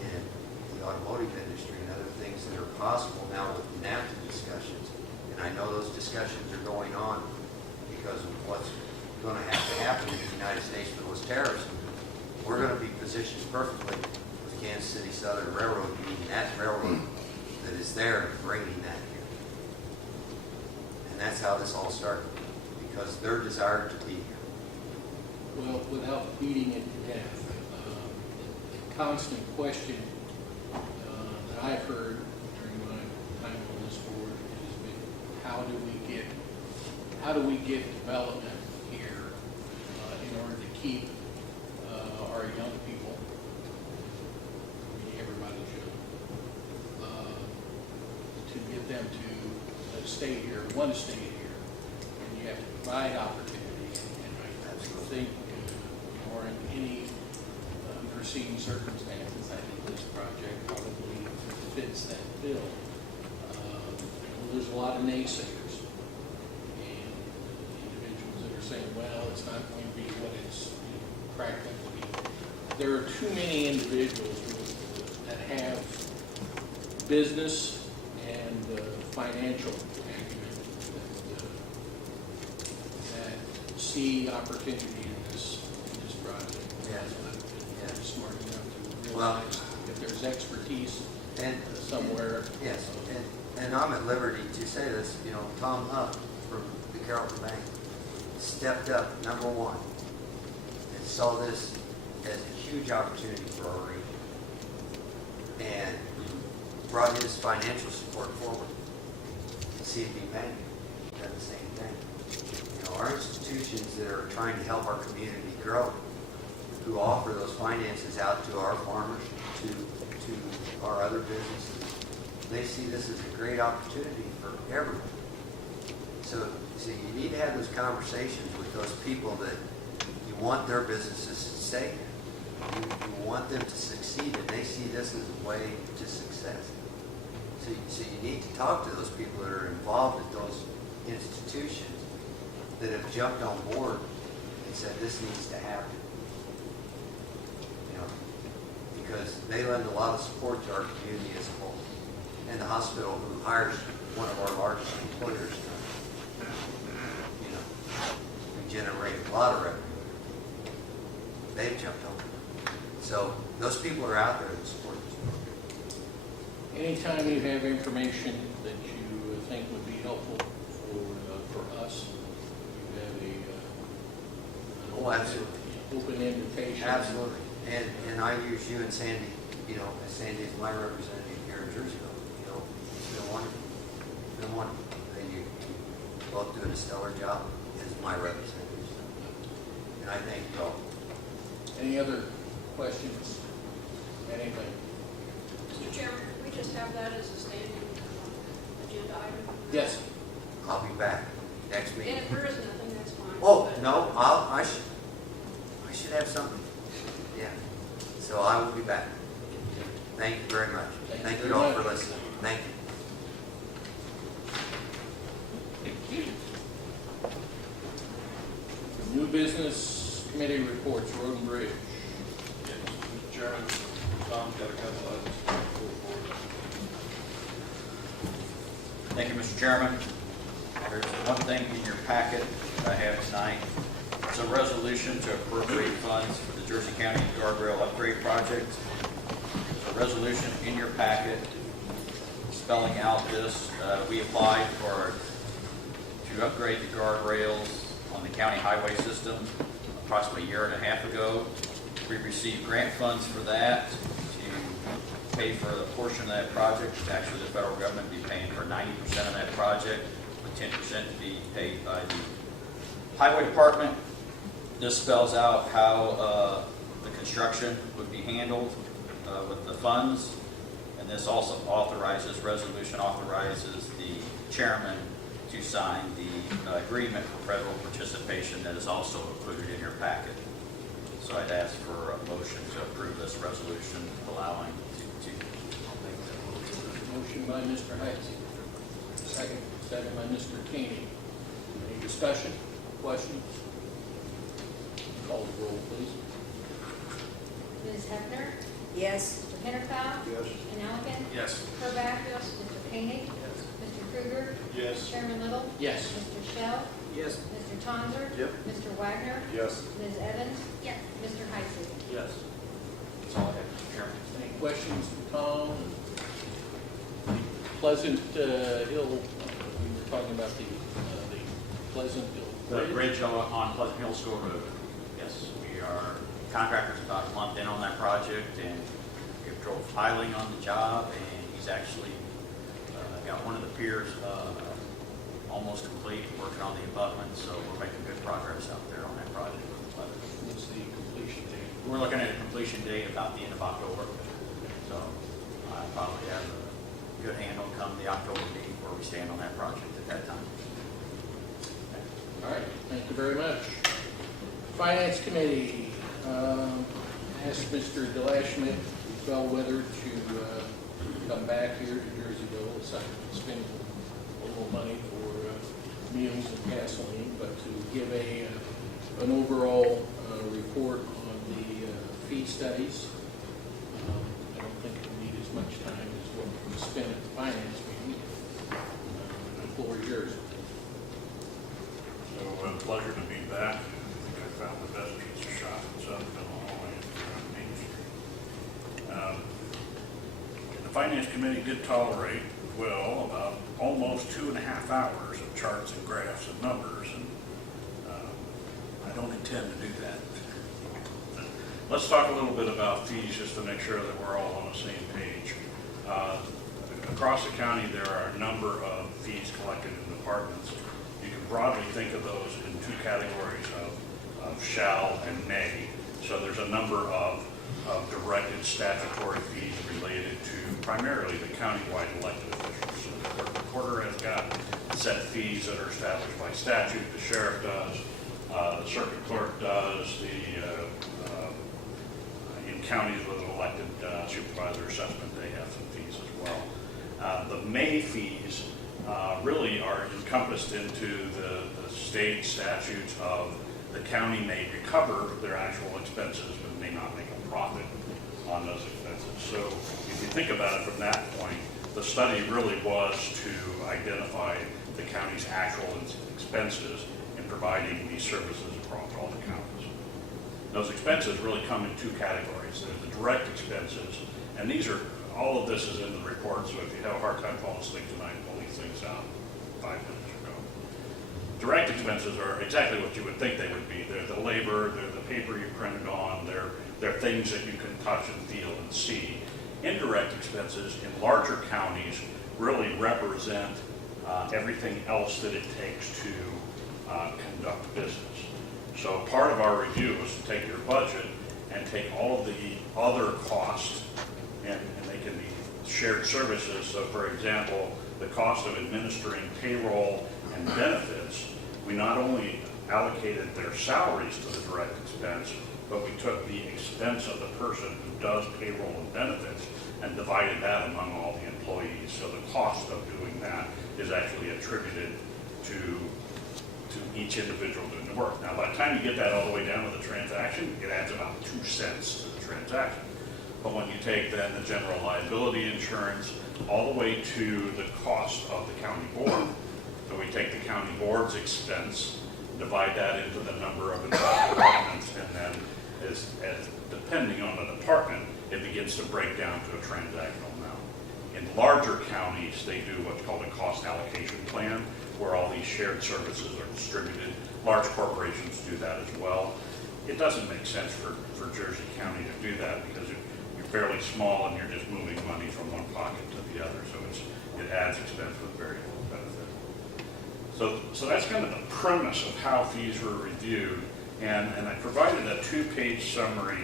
in the automotive industry and other things that are possible now with the NAFTA discussions. And I know those discussions are going on because of what's going to have to happen in the United States for those tariffs. We're going to be positioned perfectly with Kansas City Southern Railroad being that railroad that is there and bringing that here. And that's how this all started, because they're desired to be here. Well, without beating it to death, the constant question that I've heard during my time on this board has been, how do we get development here in order to keep our young people, I mean, everybody should, to get them to stay here, want to stay here, and you have to provide opportunity. And I think, or in any unforeseen circumstances, I think this project probably fits that bill. There's a lot of naysayers and individuals that are saying, well, it's not going to be what it's cracked up to be. There are too many individuals that have business and financial acumen that see opportunity in this project. Yes. They're smart enough to Well, realize if there's expertise And somewhere. yes, and I'm at liberty to say this, you know, Tom Huff from the Carrollton Bank stepped up, number one, and saw this as a huge opportunity for our region, and brought his financial support forward. CFB Bank done the same thing. You know, our institutions that are trying to help our community grow, who offer those finances out to our farmers, to our other businesses, they see this as a great opportunity for everyone. So you need to have those conversations with those people that you want their businesses to stay here. You want them to succeed, and they see this as a way to success. So you need to talk to those people that are involved at those institutions that have jumped on board and said this needs to happen. You know, because they lend a lot of support to our community as a whole. And the hospital, who hires one of our largest employers, you know, we generate a lot of revenue. They've jumped on. So those people are out there to support this program. Anytime you have information that you think would be helpful for us, you have Oh, absolutely. an open invitation. Absolutely. And I use you and Sandy, you know, as Sandy is my representative here in Jerseyville. You know, it's been wonderful. It's been wonderful. And you both doing a stellar job as my representatives. And I thank you all. Any other questions? Anything? Mr. Chairman, could we just have that as a standing agenda item? Yes. I'll be back next And meeting. if there is nothing, that's fine. Oh, but- no, I should have something. Yeah. So I will be back. Thank you very much. Thank you all for listening. Thank you. New business committee reports, Road and Bridge. Yes, Mr. Chairman, Tom's got a couple of items. Thank you, Mr. Chairman. There's one thing in your packet that I have tonight. It's a resolution to appropriate funds for the Jersey County Guardrail Upgrade Project. There's a resolution in your packet spelling out this. We applied to upgrade the guardrails on the county highway system approximately a year and a half ago. We received grant funds for that to pay for a portion of that project. Actually, the federal government will be paying for 90% of that project, with 10% to be paid by the highway department. This spells out how the construction would be handled with the funds. And this also resolution authorizes the chairman to sign the agreement for federal participation that is also included in your packet. So I'd ask for a motion to approve this resolution allowing to Motion by Mr. Heitz. Second by Mr. Keeney. Any discussion, questions? call the roll, please. Ms. Hefner? Yes. Mr. Hennepel? Yes. Mr. Elkin? Yes. Burbach? Yes. Mr. Koenig? Yes. Mr. Krueger? Yes. Chairman Little? Yes. Mr. Shell? Yes. Mr. Tonser? Yep. Mr. Wagner? Yes. Ms. Evans? Yes. Mr. Heisey? Yes. That's all I have, Mr. Chairman. Any questions for Tom? Pleasant Hill, we were talking about the Pleasant Hill The Bridge. bridge on Pleasant Hill School Road. Yes, we are, contractor's about a month in on that project, and we've drove piling on the job, and he's actually got one of the piers almost complete, working on the abutment, so we're making good progress out there on that project with the weather. What's the completion date? We're looking at a completion date about the end of October, so I probably have a good handle come the October meeting where we stand on that project at that time. All right, thank you very much. Finance Committee asked Mr. Delashmitt, Bellwether, to come back here to Jerseyville, aside from spending a little money for meals and gasoline, but to give an overall report on the fee studies. I don't think we need as much time as what we spent at the finance meeting. The floor is yours. So a pleasure to be back. I think I found the best pizza shop in Southern Illinois on Main Street. The Finance Committee did tolerate, well, about almost 2.5 hours of charts and graphs and numbers, and I don't intend to do that. Let's talk a little bit about fees just to make sure that we're all on the same page. Across the county, there are a number of fees collected in departments. You can broadly think of those in two categories of shall and may. So there's a number of directed statutory fees related to primarily the countywide elected officials. So the clerk recorder has got set fees that are established by statute. The sheriff does, the circuit clerk does, in counties with an elected supervisor assessment, they have some fees as well. The may fees really are encompassed into the state statutes of the county may recover their actual expenses but may not make a profit on those expenses. So if you think about it from that point, the study really was to identify the county's actual expenses in providing these services across all the counties. Those expenses really come in two categories. There's the direct expenses, and all of this is in the report, so if you have a hard time falling asleep tonight, pull these things out 5 minutes ago. Direct expenses are exactly what you would think they would be. They're the labor, they're the paper you printed on, they're things that you can touch and feel and see. Indirect expenses in larger counties really represent everything else that it takes to conduct business. So part of our review is to take your budget and take all of the other costs, and they can be shared services. So for example, the cost of administering payroll and benefits, we not only allocated their salaries to the direct expense, but we took the expense of the person who does payroll and benefits and divided that among all the employees. So the cost of doing that is actually attributed to each individual doing the work. Now, by the time you get that all the way down to the transaction, it adds about 2 cents to the transaction. But when you take then the general liability insurance all the way to the cost of the county board, so we take the county board's expense, divide that into the number of departments, and then as depending on the department, it begins to break down to a transactional amount. In larger counties, they do what's called a cost allocation plan, where all these shared services are distributed. Large corporations do that as well. It doesn't make sense for Jersey County to do that because you're fairly small and you're just moving money from one pocket to the other. So it adds expense with very little benefit. So that's kind of the premise of how fees were reviewed. And I provided a 2-page summary,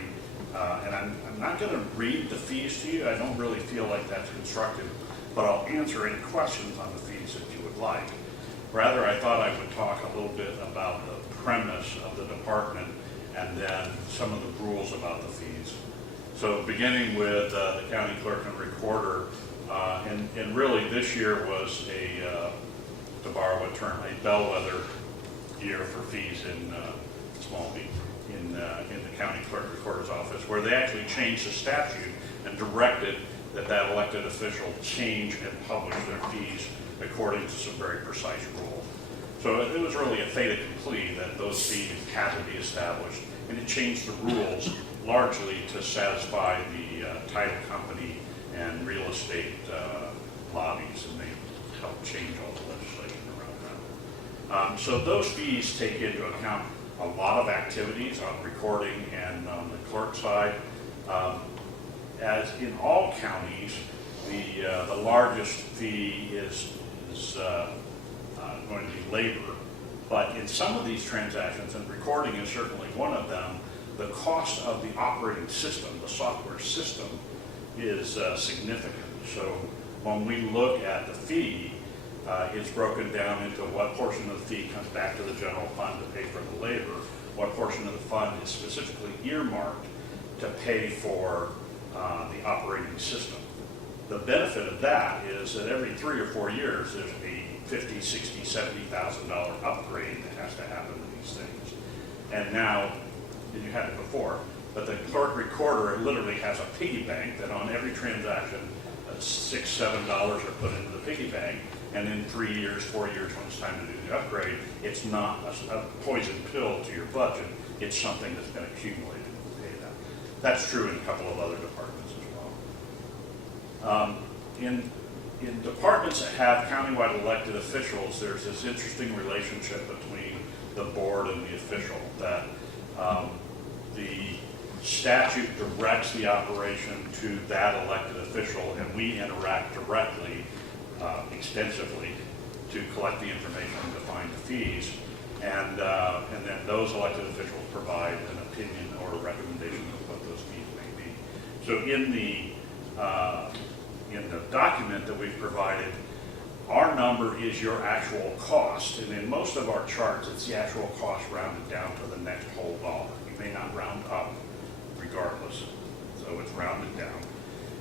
and I'm not going to read the fees to you. I don't really feel like that's constructive, but I'll answer any questions on the fees that you would like. Rather, I thought I would talk a little bit about the premise of the department and then some of the rules about the fees. So beginning with the county clerk and recorder, and really this year was to borrow a term, a bellwether year for fees in small in the county clerk recorder's office, where they actually changed the statute and directed that elected official change and publish their fees according to some very precise rules. So it was really a fait accompli that those fees had to be established, and it changed the rules largely to satisfy the title company and real estate lobbies, and they helped change all the legislation around that. So those fees take into account a lot of activities on recording and on the clerk side. As in all counties, the largest fee is going to be labor, but in some of these transactions, and recording is certainly one of them, the cost of the operating system, the software system, is significant. So when we look at the fee, it's broken down into what portion of the fee comes back to the general fund to pay for the labor, what portion of the fund is specifically earmarked to pay for the operating system. The benefit of that is that every 3 or 4 years, there's a $50,000, $60,000, $70,000 upgrade that has to happen to these things. And now, you had it before, but the clerk recorder literally has a piggy bank that on every transaction, $6, $7 are put into the piggy bank, and in 3 years, 4 years, when it's time to do the upgrade, it's not a poison pill to your budget. It's something that's been accumulated to pay that. That's true in a couple of other departments as well. In departments that have countywide elected officials, there's this interesting relationship between the board and the official that the statute directs the operation to that elected official, and we interact directly, extensively, to collect the information and define the fees, and then those elected officials provide an opinion or a recommendation of what those fees may be. So in the document that we've provided, our number is your actual cost, and in most of our charts, it's the actual cost rounded down to the next whole dollar. You may not round up regardless, so it's rounded down.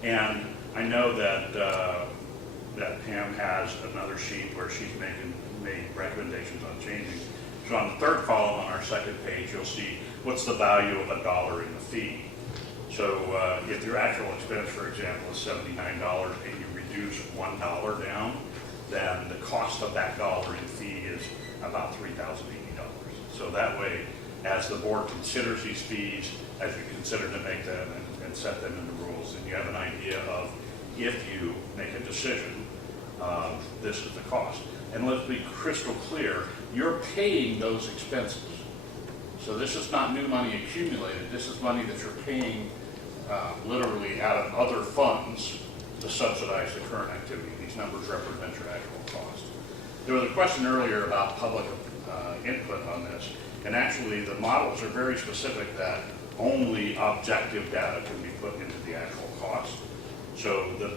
And I know that that Pam has another sheet where she's made recommendations on changing. So on the third column on our second page, you'll see what's the value of $1 in the fee. So if your actual expense, for example, is $79 and you reduce $1 down, then the cost of that dollar in fee is about $3,080. So that way, as the board considers these fees, as you consider to make them and set them into rules, then you have an idea of, if you make a decision, this is the cost. And let's be crystal clear, you're paying those expenses. So this is not new money accumulated, this is money that you're paying literally out of other funds to subsidize the current activity. These numbers represent your actual cost. There was a question earlier about public input on this, and actually the models are very specific that only objective data can be put into the actual cost. So the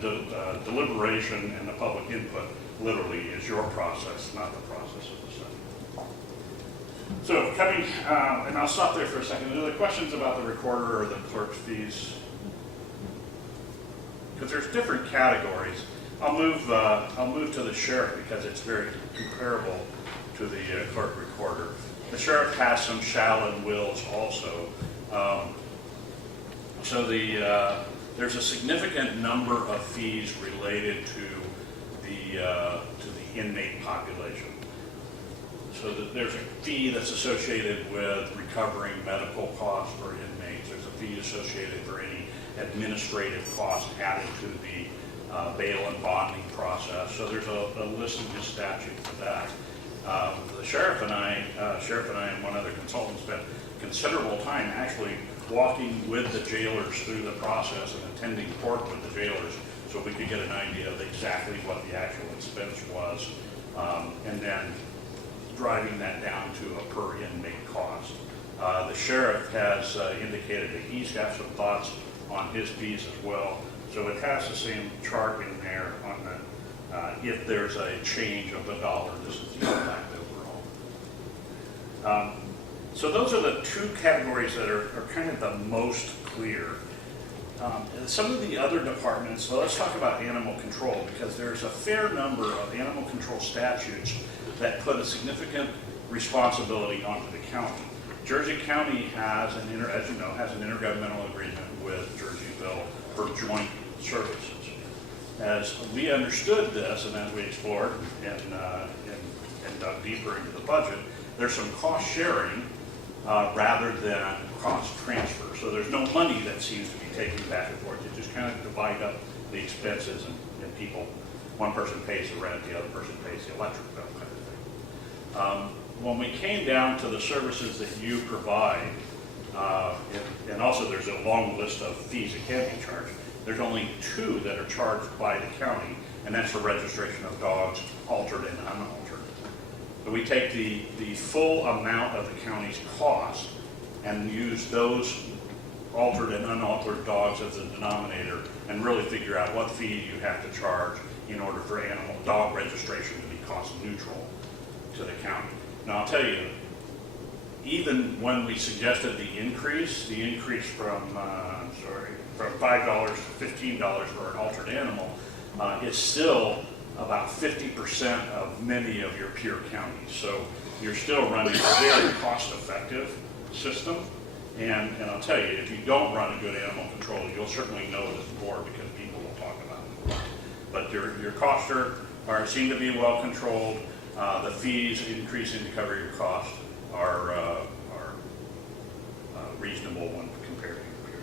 deliberation and the public input literally is your process, not the process of the study. So coming, and I'll stop there for a second. Are there questions about the recorder or the clerk's fees? Because there's different categories. I'll move to the sheriff because it's very comparable to the clerk recorder. The sheriff has some shall and wills also. So there's a significant number of fees related to the inmate population. So that there's a fee that's associated with recovering medical costs for inmates. There's a fee associated for any administrative costs added to the bail and bonding process. So there's a list of the statute for that. The sheriff and I and one other consultant spent considerable time actually walking with the jailers through the process and attending court with the jailers so we could get an idea of exactly what the actual expense was, and then driving that down to a per inmate cost. The sheriff has indicated that he's got some thoughts on his fees as well, so it has the same chart in there on the, if there's a change of $1, this is the impact overall. So those are the two categories that are kind of the most clear. Some of the other departments, well, let's talk about animal control, because there's a fair number of animal control statutes that put a significant responsibility onto the county. Jersey County has as you know, has an intergovernmental agreement with Jerseyville for joint services. As we understood this, and as we explored and dug deeper into the budget, there's some cost sharing rather than cost transfer. So there's no money that seems to be taken back and forth. You just kind of divide up the expenses, and people, one person pays the rent, the other person pays the electric bill, kind of thing. When we came down to the services that you provide, and also there's a long list of fees that can be charged, there's only 2 that are charged by the county, and that's for registration of dogs, altered and unaltered. But we take the full amount of the county's cost and use those altered and unaltered dogs as a denominator and really figure out what fee you have to charge in order for dog registration to be cost neutral to the county. Now I'll tell you, even when we suggested the increase from $5 to $15 for an altered animal is still about 50% of many of your peer counties. So you're still running a very cost-effective system. And I'll tell you, if you don't run a good animal control, you'll certainly know this more because people will talk about it. But your costs seem to be well controlled. The fees increasing to cover your costs are reasonable when compared to your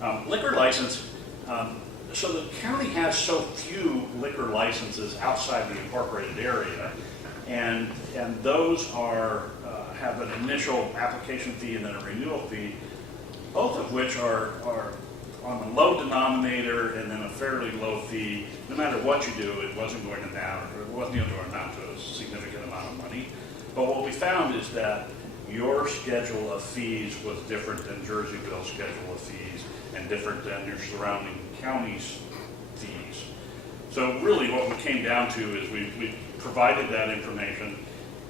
peers. Liquor license. So the county has so few liquor licenses outside the incorporated area, and those have an initial application fee and then a renewal fee, both of which are on a low denominator and then a fairly low fee. No matter what you do, it wasn't going to amount to a significant amount of money. But what we found is that your schedule of fees was different than Jerseyville's schedule of fees and different than your surrounding county's fees. So really what we came down to is we provided that information,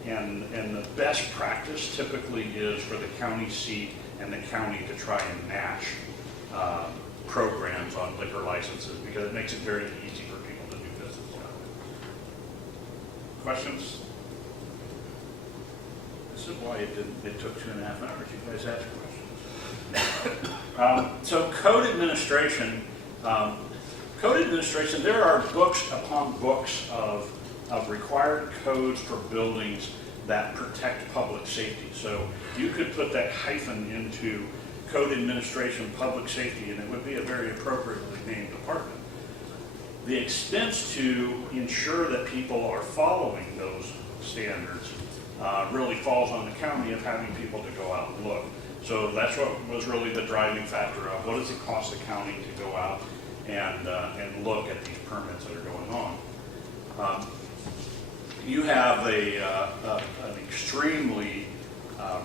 and the best practice typically is for the county seat and the county to try and match programs on liquor licenses because it makes it very easy for people to do business that way. Questions? This is why it took 2.5 hours. You guys asked questions. So code administration, there are books upon books of required codes for buildings that protect public safety. So you could put that hyphen into code administration, public safety, and it would be a very appropriately named department. The expense to ensure that people are following those standards really falls on the county of having people to go out and look. So that's what was really the driving factor of what does it cost the county to go out and look at these permits that are going on. You have an extremely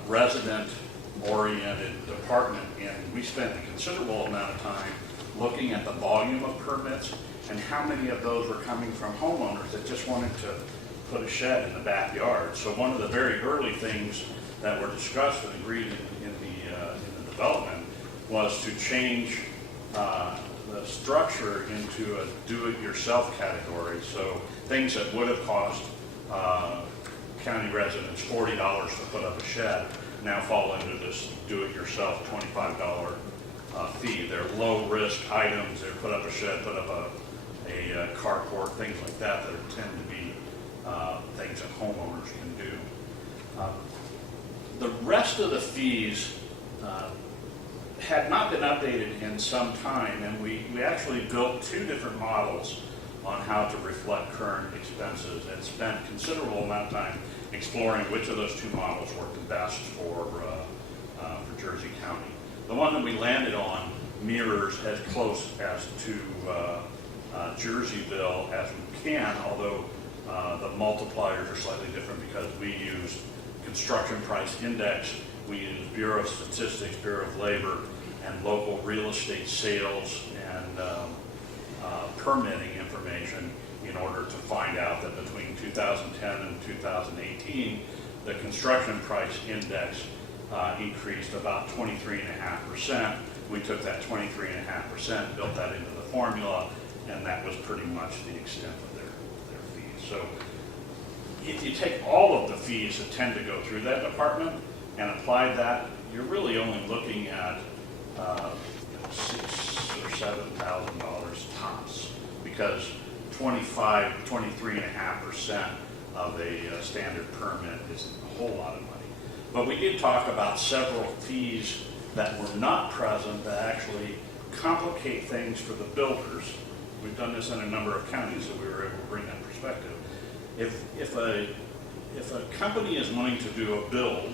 resident-oriented department, and we spent a considerable amount of time looking at the volume of permits and how many of those were coming from homeowners that just wanted to put a shed in the backyard. So one of the very early things that were discussed and agreed in the development was to change the structure into a do-it-yourself category. So things that would have cost county residents $40 to put up a shed now fall into this do-it-yourself $25 fee. They're low-risk items. They're put up a shed, put up a carport, things like that tend to be things that homeowners can do. The rest of the fees had not been updated in some time, and we actually built 2 different models on how to reflect current expenses and spent a considerable amount of time exploring which of those 2 models worked the best for Jersey County. The one that we landed on mirrors as close as to Jerseyville as we can, although the multipliers are slightly different because we use construction price index, we use Bureau of Statistics, Bureau of Labor, and local real estate sales and permitting information in order to find out that between 2010 and 2018, the construction price index increased about 23.5%. We took that 23.5%, built that into the formula, and that was pretty much the extent of their fees. So if you take all of the fees that tend to go through that department and applied that, you're really only looking at $6,000 or $7,000 tops, because 23.5% of a standard permit is a whole lot of money. But we did talk about several fees that were not present that actually complicate things for the builders. We've done this in a number of counties, so we were able to bring that perspective. If a company is wanting to do a build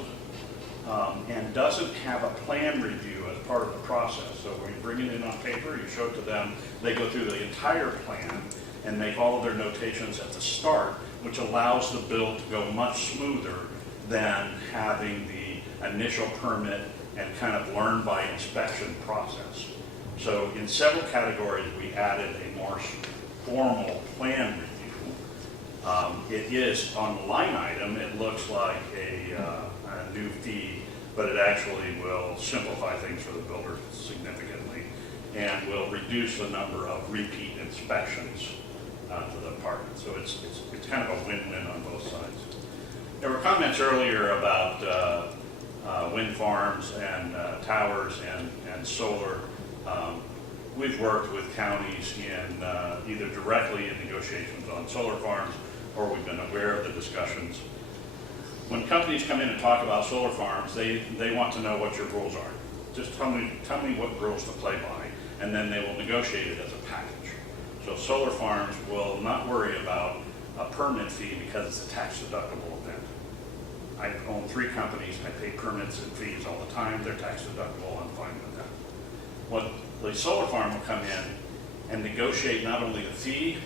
and doesn't have a plan review as part of the process, so when you bring it in on paper, you show it to them, they go through the entire plan and make all of their notations at the start, which allows the build to go much smoother than having the initial permit and kind of learn by inspection process. So in several categories, we added a more formal plan review. It is on the line item, it looks like a new fee, but it actually will simplify things for the builder significantly and will reduce the number of repeat inspections to the department. So it's kind of a win-win on both sides. There were comments earlier about wind farms and towers and solar. We've worked with counties in either directly in negotiations on solar farms, or we've been aware of the discussions. When companies come in and talk about solar farms, they want to know what your rules are. Just tell me what rules to play by, and then they will negotiate it as a package. So solar farms will not worry about a permit fee because it's a tax deductible event. I own 3 companies, I pay permits and fees all the time, they're tax deductible, I'm fine with that. What the solar farm will come in and negotiate not only the fee,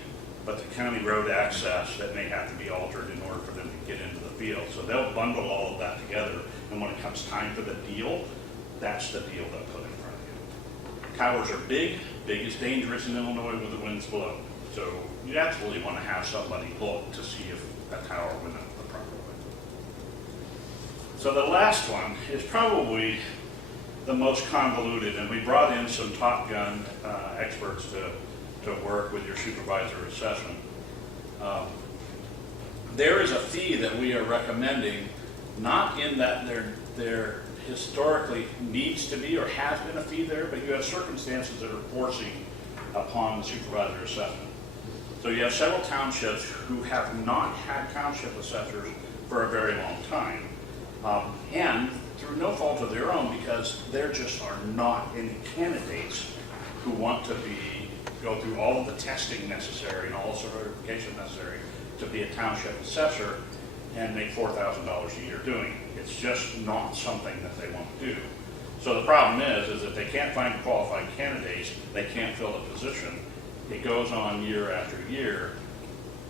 but the county road access that may have to be altered in order for them to get into the field. So they'll bundle all of that together, and when it comes time for the deal, that's the deal they'll put in front of you. Towers are big is dangerous in Illinois when the winds blow. So you absolutely want to have somebody look to see if a tower went up the proper way. So the last one is probably the most convoluted, and we brought in some Top Gun experts to work with your supervisor assessment. There is a fee that we are recommending, not in that there historically needs to be or has been a fee there, but you have circumstances that are forcing upon the supervisor assessment. So you have several townships who have not had township assessors for a very long time, and through no fault of their own, because there just are not any candidates who want to go through all of the testing necessary and all the certification necessary to be a township assessor and make $4,000 a year doing it. It's just not something that they want to do. So the problem is that they can't find qualified candidates, they can't fill the position. It goes on year after year.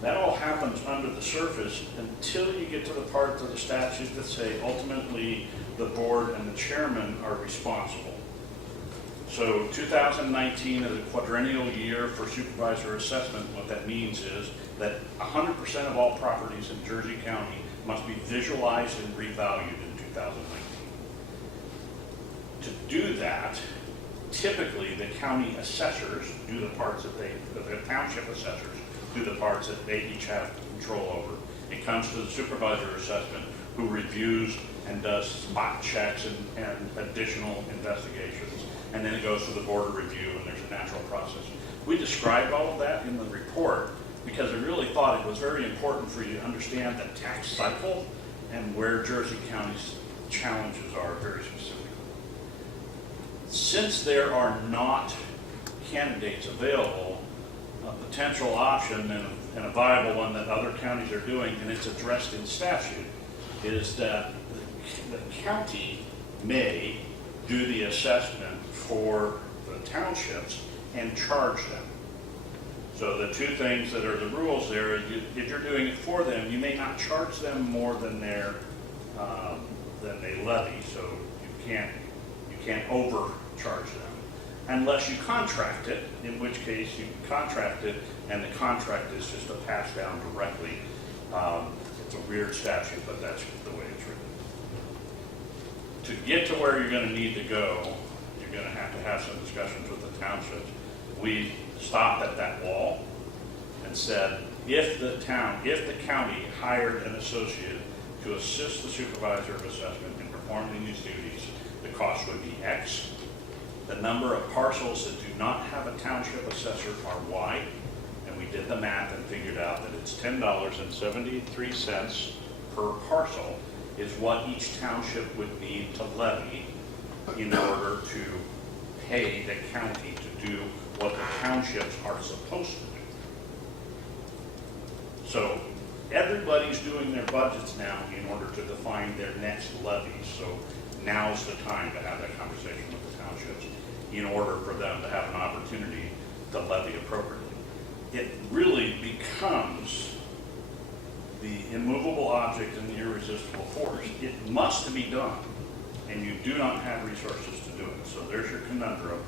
That all happens under the surface until you get to the parts of the statute that say ultimately the board and the chairman are responsible. So 2019 is a quadrennial year for supervisor assessment. What that means is that 100% of all properties in Jersey County must be visualized and revalued in 2019. To do that, typically the county assessors do the parts that the township assessors do the parts that they each have control over. It comes to the supervisor assessment who reviews and does spot checks and additional investigations. And then it goes to the board of review, and there's a natural process. We described all of that in the report because we really thought it was very important for you to understand the tax cycle and where Jersey County's challenges are very specifically. Since there are not candidates available, a potential option and a viable one that other counties are doing, and it's addressed in statute, is that the county may do the assessment for the townships and charge them. So the two things that are the rules there is if you're doing it for them, you may not charge them more than they levy. So you can't overcharge them unless you contract it, in which case you contract it and the contract is just a pass down directly. It's a weird statute, but that's the way it's written. To get to where you're going to need to go, you're going to have some discussions with the townships. We stopped at that wall and said, if the county hired an associate to assist the supervisor of assessment in performing these duties, the cost would be X. The number of parcels that do not have a township assessor are Y. And we did the math and figured out that it's $10.73 per parcel is what each township would need to levy in order to pay the county to do what the townships are supposed to do. So everybody's doing their budgets now in order to define their next levy. So now's the time to have that conversation with the townships in order for them to have an opportunity to levy appropriately. It really becomes the immovable object and the irresistible force. It must be done, and you do not have resources to do it. So there's your conundrum,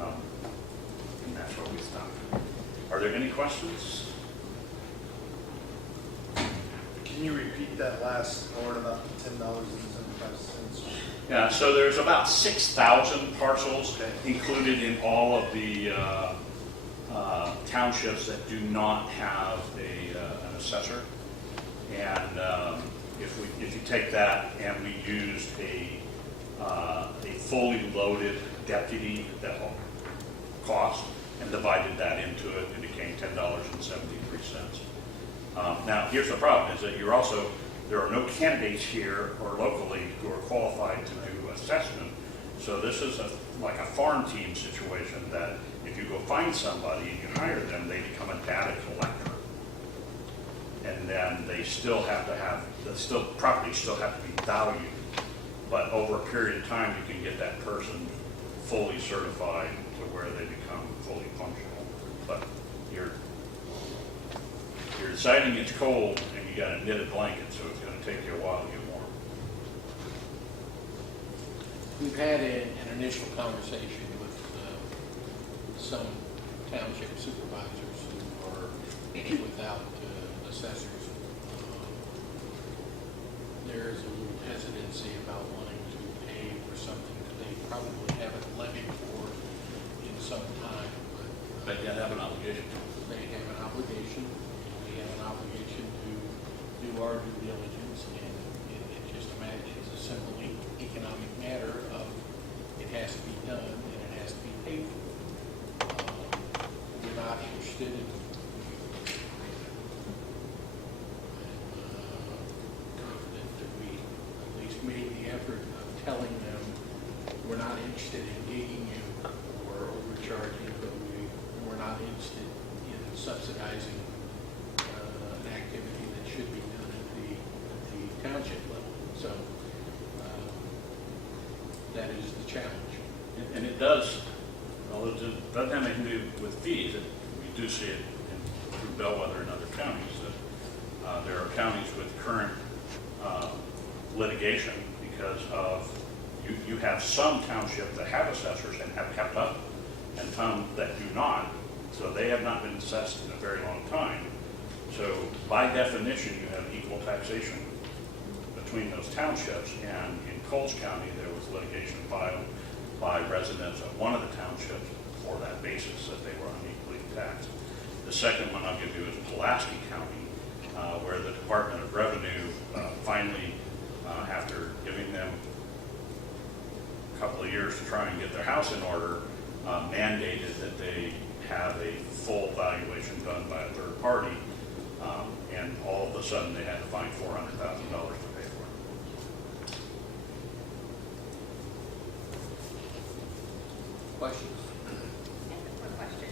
and that's where we stop. Are there any questions? Can you repeat that last word about $10.75? Yeah, so there's about 6,000 parcels included in all of the townships that do not have an assessor. And if you take that and we used a fully loaded deputy that cost and divided that into it, it became $10.73. Now, here's the problem: is that there are no candidates here or locally who are qualified to do assessment. So this is like a farm team situation that if you go find somebody and you hire them, they become a data collector. And then they still have to have, properties still have to be valued. But over a period of time, you can get that person fully certified to where they become fully functional. But you're deciding it's cold and you got a knitted blanket, so it's going to take you a while to get warm. We've had an initial conversation with some township supervisors who are without assessors. There is a little hesitancy about wanting to pay for something that they probably haven't levied for in some time. But you have an obligation. They have an obligation. We have an obligation to do our due diligence, and it just it's a simple economic matter of it has to be done and it has to be paid for. We're not interested in that we at least made the effort of telling them we're not interested in gating you or overcharging, but we're not interested in subsidizing an activity that should be done at the township level. So that is the challenge. And it does, although it doesn't have anything to do with fees, we do see it through Bellwether and other counties, that there are counties with current litigation because of, you have some townships that have assessors and have kept up, and some that do not, so they have not been assessed in a very long time. So by definition, you have equal taxation between those townships, and in Coles County, there was litigation filed by residents of one of the townships for that basis, that they were unequally taxed. The second one I'll give you is Pulaski County, where the Department of Revenue finally, after giving them a couple of years to try and get their house in order, mandated that they have a full valuation done by a third party, and all of a sudden they had to find $400,000 to pay for it. Questions? One question.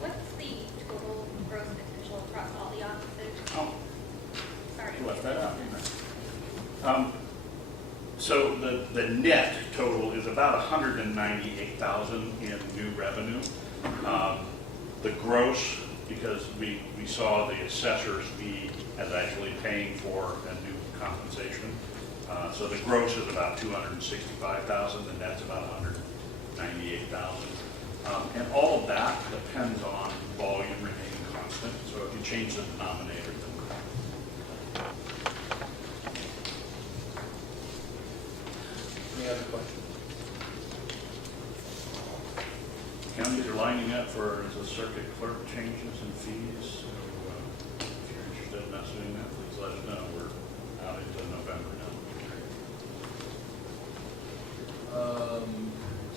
What's the total growth potential across all the offices? Oh, Sorry. you left that out, didn't I? So the net total is about $198,000 in new revenue. The gross, because we saw the assessor's fee as actually paying for a new compensation. So the gross is about $265,000, the net's about $198,000. And all of that depends on volume remaining constant. So if you change the denominator, then Any other questions? counties are lining up for the circuit clerk changes and fees. So if you're interested in us doing that, please let us know. We're out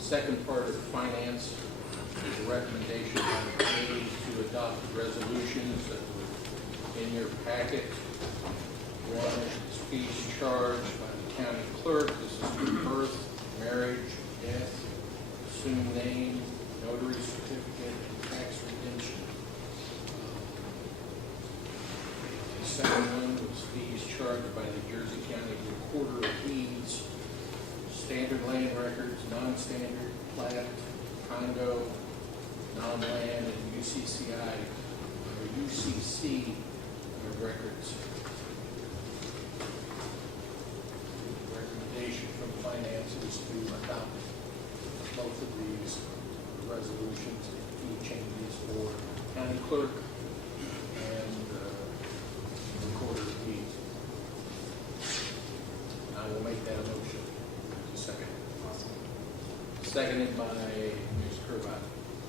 second part of finance is a recommendation by the committee to adopt resolutions that were in your packet. One is fees charged by the county clerk. This is for birth, marriage, death, assumed name, notary certificate, and tax redemption. The second one was fees charged by the Jersey County Recorder of Deeds, standard land records, non-standard, plat, condo, non-land, and UCC records. Recommendation from finance is to adopt both of these resolutions and fee changes for county clerk and recorder of deeds. I will make that a motion. Second. Seconded by Ms. Curvat.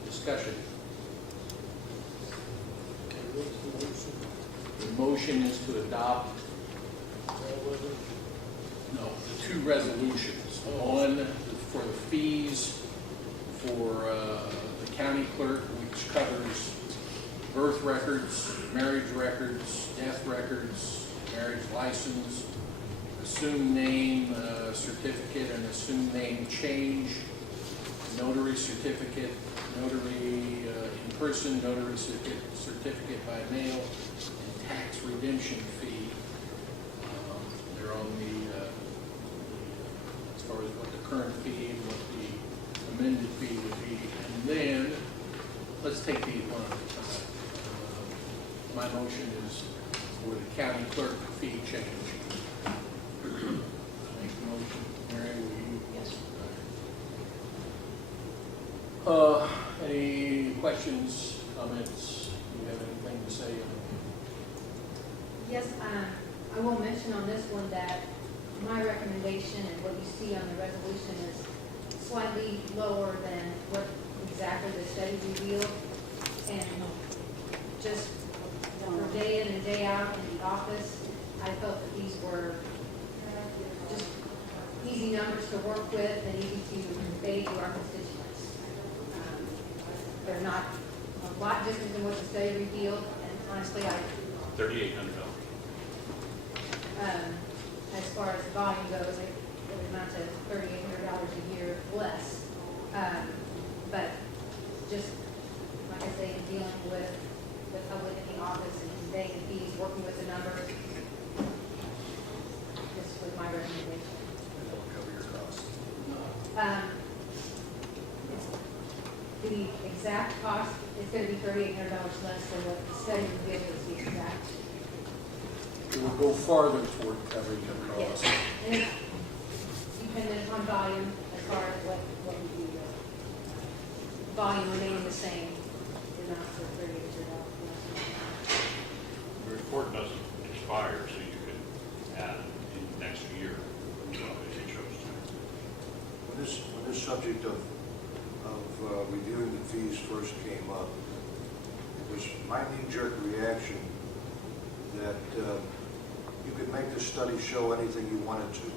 Discussion. The motion is to adopt the two resolutions. One for the fees for the county clerk, which covers birth records, marriage records, death records, marriage license, assumed name certificate and assumed name change, notary certificate, notary in person, notary certificate by mail, and tax redemption fee. They're on the, as far as what the current fee and what the amended fee would be. And then, let's take these one at a time. My motion is for the county clerk fee change. Make the motion. Mary, will you? Yes. Any questions, comments? Do you have anything to say? Yes, I will mention on this one that my recommendation and what you see on the resolution is slightly lower than what exactly the study revealed. And just for day in and day out in the office, I felt that these were just easy numbers to work with and easy to convey to our constituents. They're not a lot different than what the study revealed, and honestly, $3,800. as far as volume goes, it would amount to $3,800 a year less. But just, like I say, in dealing with the public in the office and conveying the fees, working with the numbers, this was my recommendation. It'll cover your costs. The exact cost is going to be $3,800 less than what the study revealed was the exact. It will go farther toward covering the cost. And it's dependent upon volume as far as what we do. Volume remaining the same, the amount for $3,800. The report doesn't expire, so you could add it in next year, if you chose to. When this subject of reviewing the fees first came up, it was my knee-jerk reaction that you could make the study show anything you wanted to,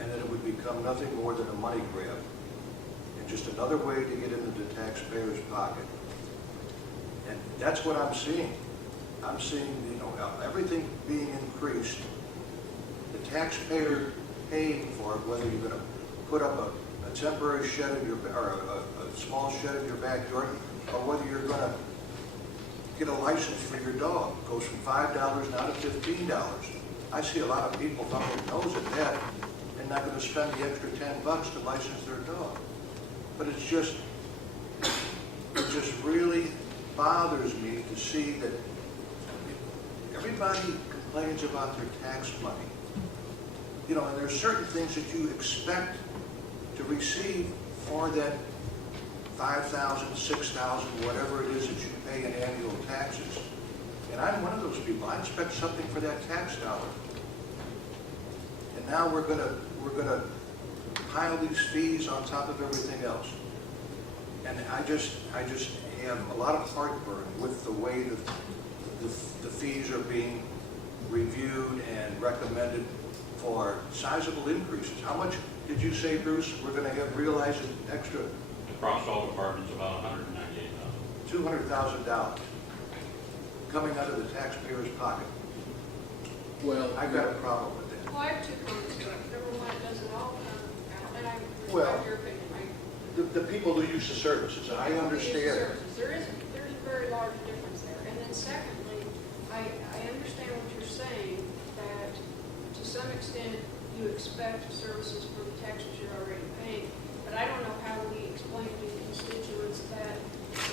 and that it would become nothing more than a money grab, and just another way to get into the taxpayer's pocket. And that's what I'm seeing. I'm seeing, everything being increased, the taxpayer paying for it, whether you're going to put up a temporary shed in your, or a small shed in your backyard, or whether you're going to get a license for your dog. It goes from $5 now to $15. I see a lot of people thumbing their nose at that and not going to spend the extra $10 to license their dog. But it just really bothers me to see that everybody complains about their tax money. And there's certain things that you expect to receive for that $5,000, $6,000, whatever it is that you pay in annual taxes. And I'm one of those people. I expect something for that tax dollar. And now we're gonna pile these fees on top of everything else. And I just have a lot of heartburn with the way that the fees are being reviewed and recommended for sizable increases. How much did you say, Bruce, we're gonna get realized an extra Across all departments, about $198,000. $200,000 coming out of the taxpayer's pocket? Well, I've got a problem with that. Well, I have two comments to it. Number one, it doesn't all come out, and I Well, respect your opinion. The people who use the services, I understand. There's a very large difference there. And then secondly, I understand what you're saying, that to some extent you expect services for the taxes you're already paying. But I don't know how we explain to constituents that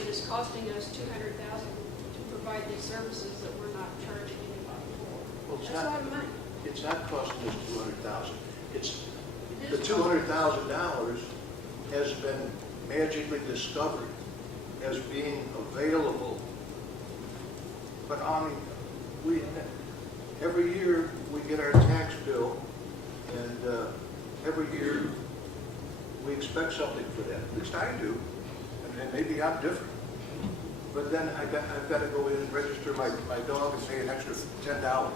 it is costing us $200,000 to provide these services that we're not charging anybody for. Well, it's That's a not- lot of money. It's not costing us $200,000. It's, It the is $200,000 has been magically discovered as being available. But every year we get our tax bill, and every year we expect something for that. At least I do, and maybe I'm different. But then I've got to go in and register my dog and pay an extra $10.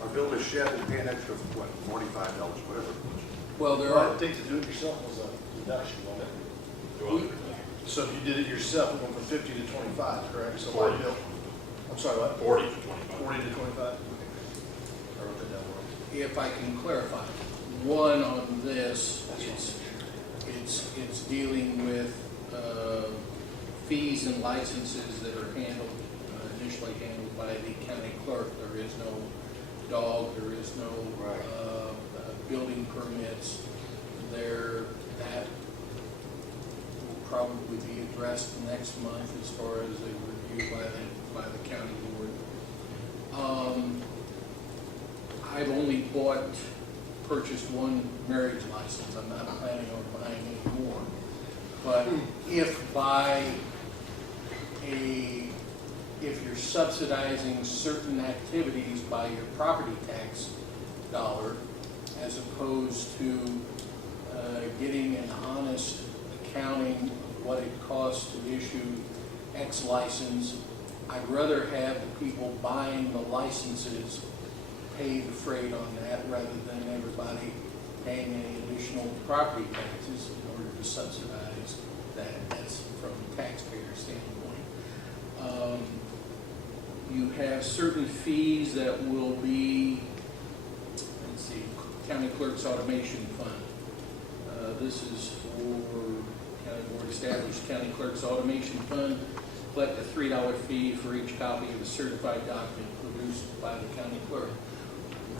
Or build a shed and pay an extra, what, $45, whatever it was. well, there Well, are, I think to do it yourself was a deduction, wasn't it? So if you did it yourself, it went from 50 to 25, correct? So my 40. bill, I'm sorry, what? 40 to 25. 40 to 25? I wrote that down wrong. if I can clarify, one on this, it's dealing with fees and licenses that are handled, initially handled by the county clerk. There is no dog, there is no building permits there. That will probably be addressed next month as far as a review by the county board. I've only purchased one marriage license. I'm not planning on buying any more. But if you're subsidizing certain activities by your property tax dollar, as opposed to getting an honest accounting of what it costs to issue X license, I'd rather have the people buying the licenses pay the freight on that rather than everybody paying any additional property taxes in order to subsidize that. That's from a taxpayer standpoint. You have certain fees that will be, let's see, County Clerk's Automation Fund. This is for County Board established County Clerk's Automation Fund. Collect a $3 fee for each copy of a certified document produced by the county clerk.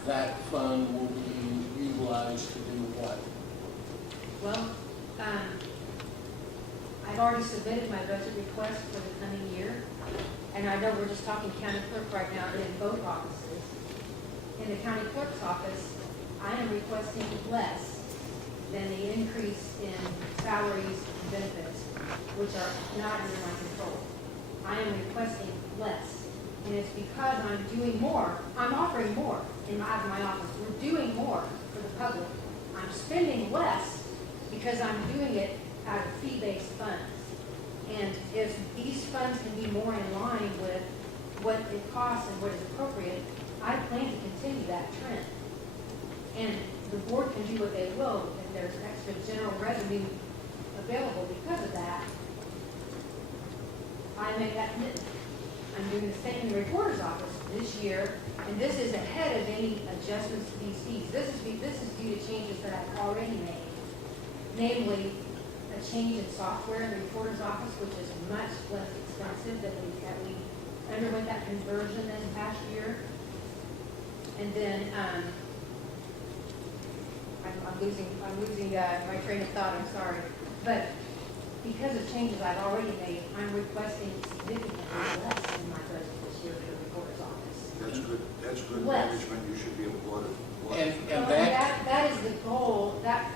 That fund will be utilized to do what? Well, I've already submitted my budget request for the coming year, and I know we're just talking county clerk right now in both offices. In the county clerk's office, I am requesting less than the increase in salaries and benefits, which are not under my control. I am requesting less, and it's because I'm doing more. I'm offering more out of my office. We're doing more for the public. I'm spending less because I'm doing it out of fee-based funds. And if these funds can be more in line with what it costs and what is appropriate, I plan to continue that trend. And the board can do what they will. If there's extra general revenue available because of that, I make that commitment. I'm doing the same in the recorder's office this year, and this is ahead of any adjustments to these fees. This is due to changes that I've already made, namely a change in software in the recorder's office, which is much less expensive than we underwent that conversion this past year. And then I'm losing my train of thought. I'm sorry, but because of changes I've already made, I'm requesting significantly less in my budget this year for the recorder's office. That's good Less. management, you should be applauded. And That is the goal. That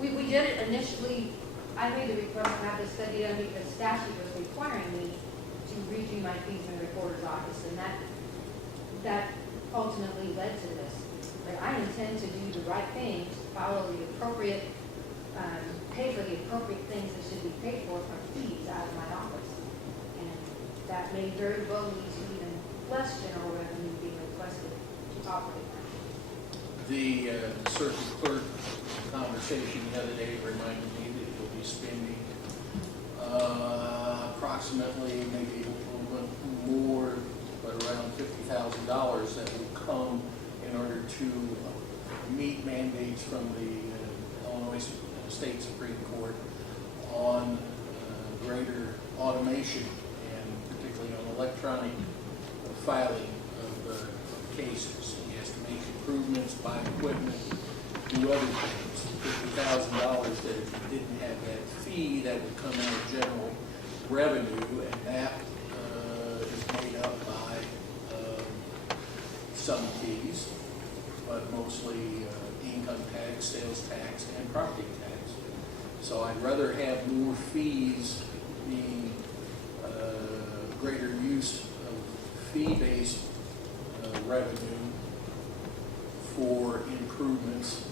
we did it initially. I made the request to have this study done because statute was requiring me to redo my fees in the recorder's office, and that ultimately led to this. But I intend to do the right thing, to follow the appropriate, pay for the appropriate things that should be paid for from fees out of my office. And that may very well lead to even less general revenue being requested to operate. the circuit clerk conversation the other day reminded me that you'll be spending approximately, maybe a little bit more, but around $50,000 that will come in order to meet mandates from the Illinois State Supreme Court on greater automation and particularly on electronic filing of cases. He has to make improvements, buy equipment, do other things. $50,000 that if you didn't have that fee, that would come out of general revenue, and that is made up by some fees, but mostly income tax, sales tax, and property tax. So I'd rather have more fees being greater use of fee-based revenue for improvements,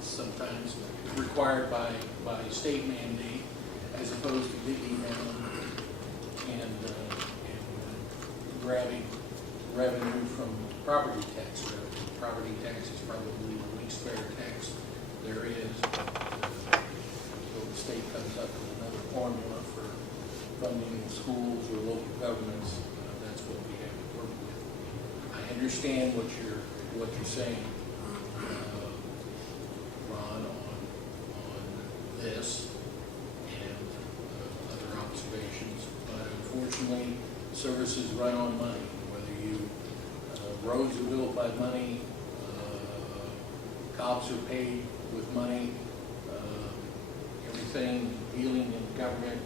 sometimes required by state mandate, as opposed to digging down and grabbing revenue from property tax revenue. Property tax is probably the least fair tax there is. So the state comes up with another formula for funding schools or local governments. That's what we have to work with. I understand what you're saying, Ron, on this and other observations, but unfortunately, services run on money. Whether you roads are built by money, cops are paid with money, everything dealing in government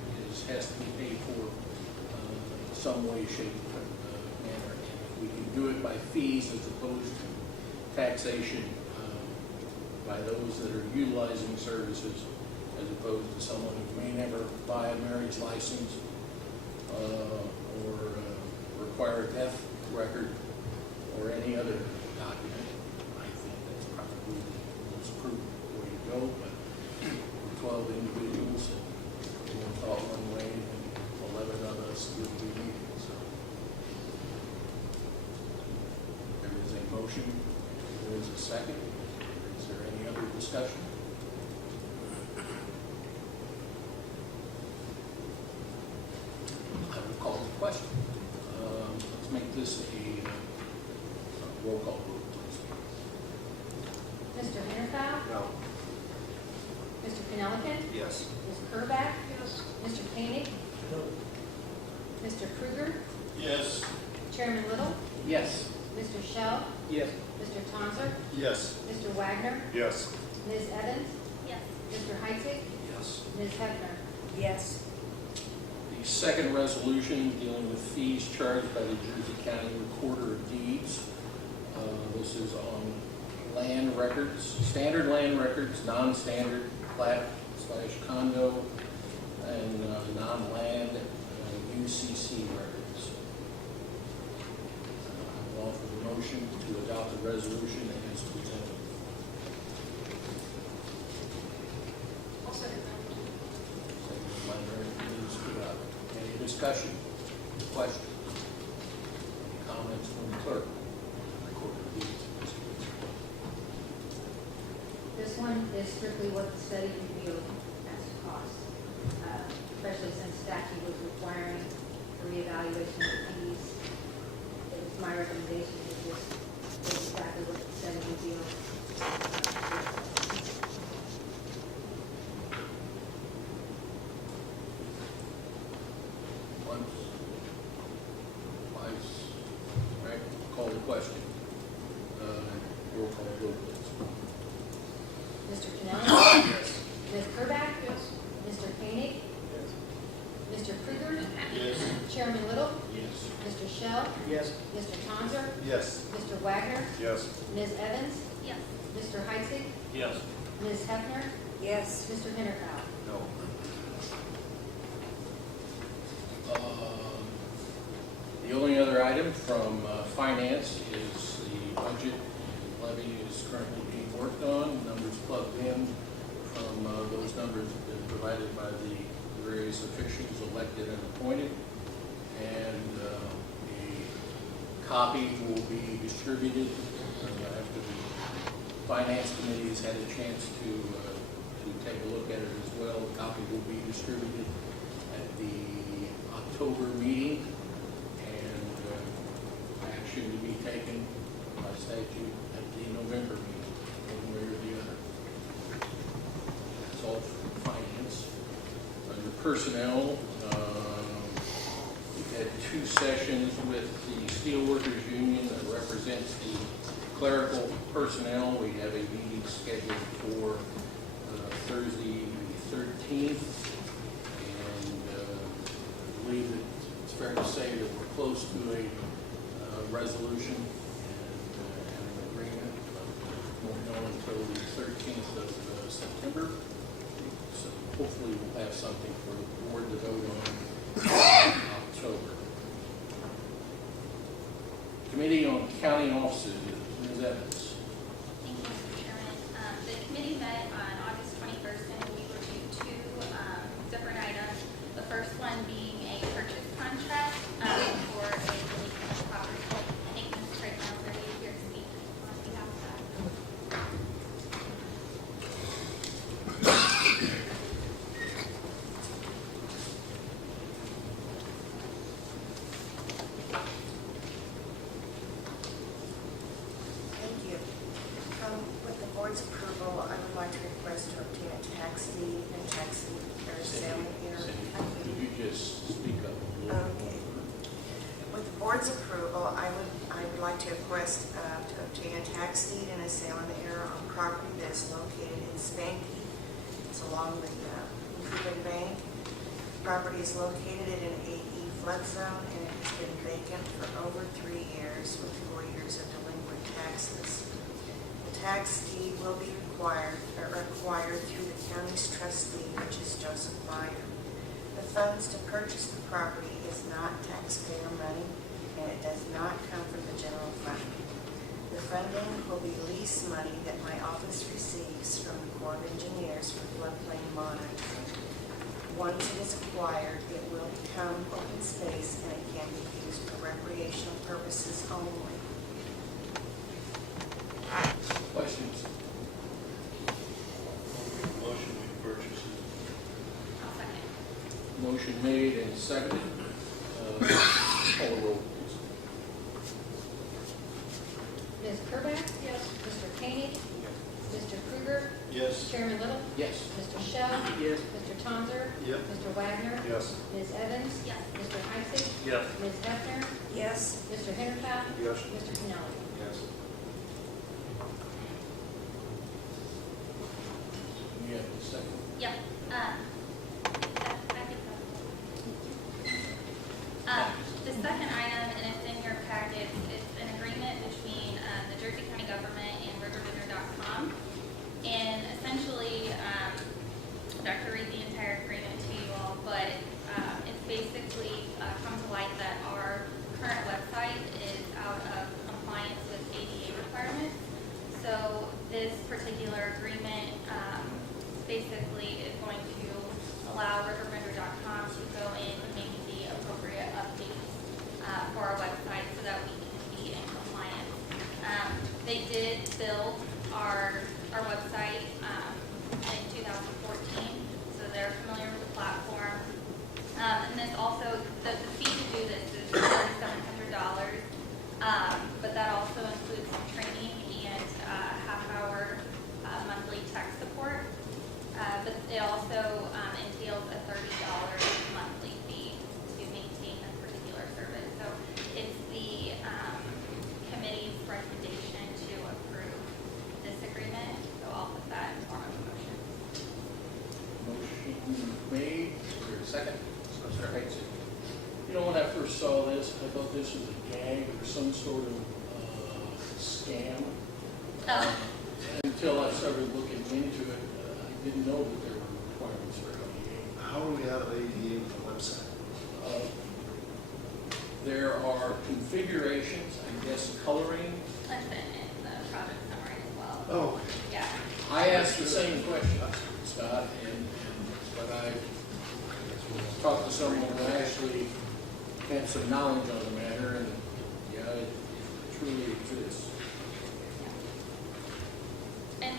has to be paid for some way, shape, manner. And if we can do it by fees as opposed to taxation by those that are utilizing services, as opposed to someone who may never buy a marriage license or require a death record or any other document, I think that's probably the most prudent way to go. But 12 individuals, and one thought one way, and 11 of us would be needed. So there is a motion. There is a second. Is there any other discussion? I will call the question. Let's make this a roll call vote, please. Mr. Hennepin? No. Mr. Pinellican? Yes. Ms. Kerback? Yes. Mr. Koenig? Mr. Krueger? Yes. Chairman Little? Yes. Mr. Shell? Yes. Mr. Tonser? Yes. Mr. Wagner? Yes. Ms. Evans? Yes. Mr. Heitzig? Yes. Ms. Hefner? Yes. The second resolution dealing with fees charged by the Jersey County Recorder of Deeds. This is on land records, standard land records, non-standard plat/condo, and non-land UCC records. I will offer the motion to adopt the resolution as presented. I'll second that. Second by Mary Louise Goodall. Any discussion, questions, comments from the clerk? Recorder of Deeds. This one is strictly what the study revealed as to cost, especially since statute was requiring the reevaluation of fees. It was my recommendation to just do exactly what the study revealed. Once, twice, right, call the question. Roll call vote, please. Mr. Pinelli? Yes. Ms. Kerback? Yes. Mr. Koenig? Mr. Krueger? Yes. Chairman Little? Yes. Mr. Shell? Yes. Mr. Tonser? Yes. Mr. Wagner? Yes. Ms. Evans? Yes. Mr. Heitzig? Yes. Ms. Hefner? Yes. Mr. Hennepin? No. The only other item from finance is the budget levy is currently being worked on. Numbers plugged in from those numbers have been provided by the various officials elected and appointed. And a copy will be distributed after the Finance Committee has had a chance to take a look at it as well. A copy will be distributed at the October meeting, and action to be taken by statute at the November meeting, one way or the other. That's all for finance. Under personnel, we've had 2 sessions with the Steelworkers Union that represents the clerical personnel. We have a meeting scheduled for Thursday the 13th, and I believe that it's fair to say that we're close to a resolution and an agreement, but won't know until the 13th of September. So hopefully we'll have something for the board to vote on in October. Committee on County Offices, Ms. Evans. Thank you, Mr. Chairman. The committee met on August 21st and we reviewed 2 different items. The first one being a purchase contract for a relief property. I think Ms. Craig is ready here to speak on behalf of that. Thank you. With the board's approval, I would like to request to obtain a tax deed and tax deed or sale here. Could you just speak up a little Okay. more? With the board's approval, I would like to request to obtain a tax deed and a sale and error on property that is located in Spanky. It's along the Cleveland Bank. Property is located in an 8E flood zone and it has been vacant for over 3 years with 4 years of delinquent taxes. The tax deed will be acquired through the county's trustee, which is Joseph Meyer. The funds to purchase the property is not taxpayer money, and it does not come from the general fund. The funding will be lease money that my office receives from the Corps of Engineers for floodplain monitoring. Once it is acquired, it will become open space and it can be used for recreational purposes only. Questions? Motion we purchase it. I'll second. Motion made and seconded. Call the roll, please. Ms. Kerback? Yes. Mr. Koenig? Mr. Krueger? Yes. Chairman Little? Yes. Mr. Shell? Yes. Mr. Tonzer? Yep. Mr. Wagner? Yes. Ms. Evans? Yes. Mr. Heisig? Yes. Ms. Hefner? Yes. Mr. Hinterpath? Yes. Mr. Pinelli? Yes. You have a second. Yep. I think the second item, and it's in your packet, is an agreement between the Jersey County government and RiverVendor.com. And essentially, I'd have to read the entire agreement to you all, but it's basically come to light that our current website is out of compliance with ADA requirements. So this particular agreement basically is going to allow RiverVendor.com to go in and make the appropriate updates for our website so that we can be in compliance. They did build our website in 2014, so they're familiar with the platform. And this also, the fee to do this is $3,700, but that also includes some training and half-hour monthly tech support. But it also entails a $30 monthly fee to maintain this particular service. So it's the committee's recommendation to approve this agreement. So I'll put that in form of a motion. Motion made. Is there a second? Mr. Heisig. You know, when I first saw this, I thought this was a gag or some sort of scam. Oh. Until I started looking into it, I didn't know that there were requirements for ADA. How are we out of ADA with the website? There are configurations, I guess, coloring. That's in the project summary as well. Oh, Yeah. I asked the same question, Scott, but I talked to someone who actually had some knowledge on the matter, and yeah, it truly exists.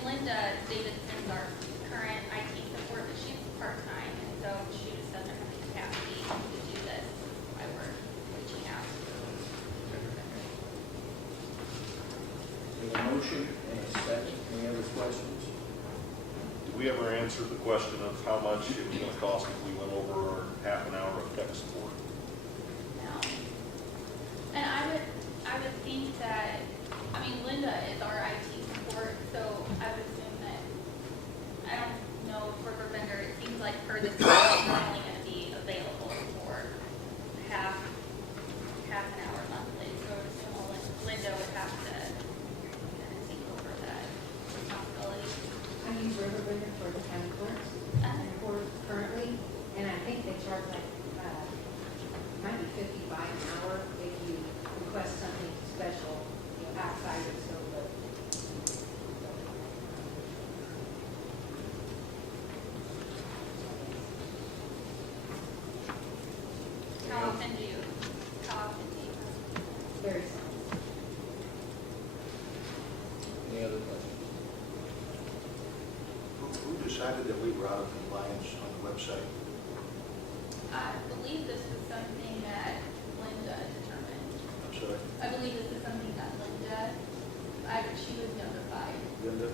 Linda Davidson's our current IT support, but she's part-time, and so she just doesn't have the capacity to do this. I work reaching out. We have a motion and a second. Any other questions? Did we ever answer the question of how much it was gonna cost if we went over our half an hour of tech support? No. And I would think that, I mean, Linda is our IT support, so I would assume that, I don't know for her vendor, it seems like per this, is only going to be available for half an hour monthly, so I would assume Linda would have to kind of take over that responsibility. I use Riverbender for the county clerks and court currently, and I think they charge like, might be $55 an hour if you request something special, you know, outside of scope of. How often do you? Very simple. Any other questions? Who decided that we were out of compliance on the website? I believe this was something that Linda determined. I'm sorry, I believe this is something that she was notified. Linda?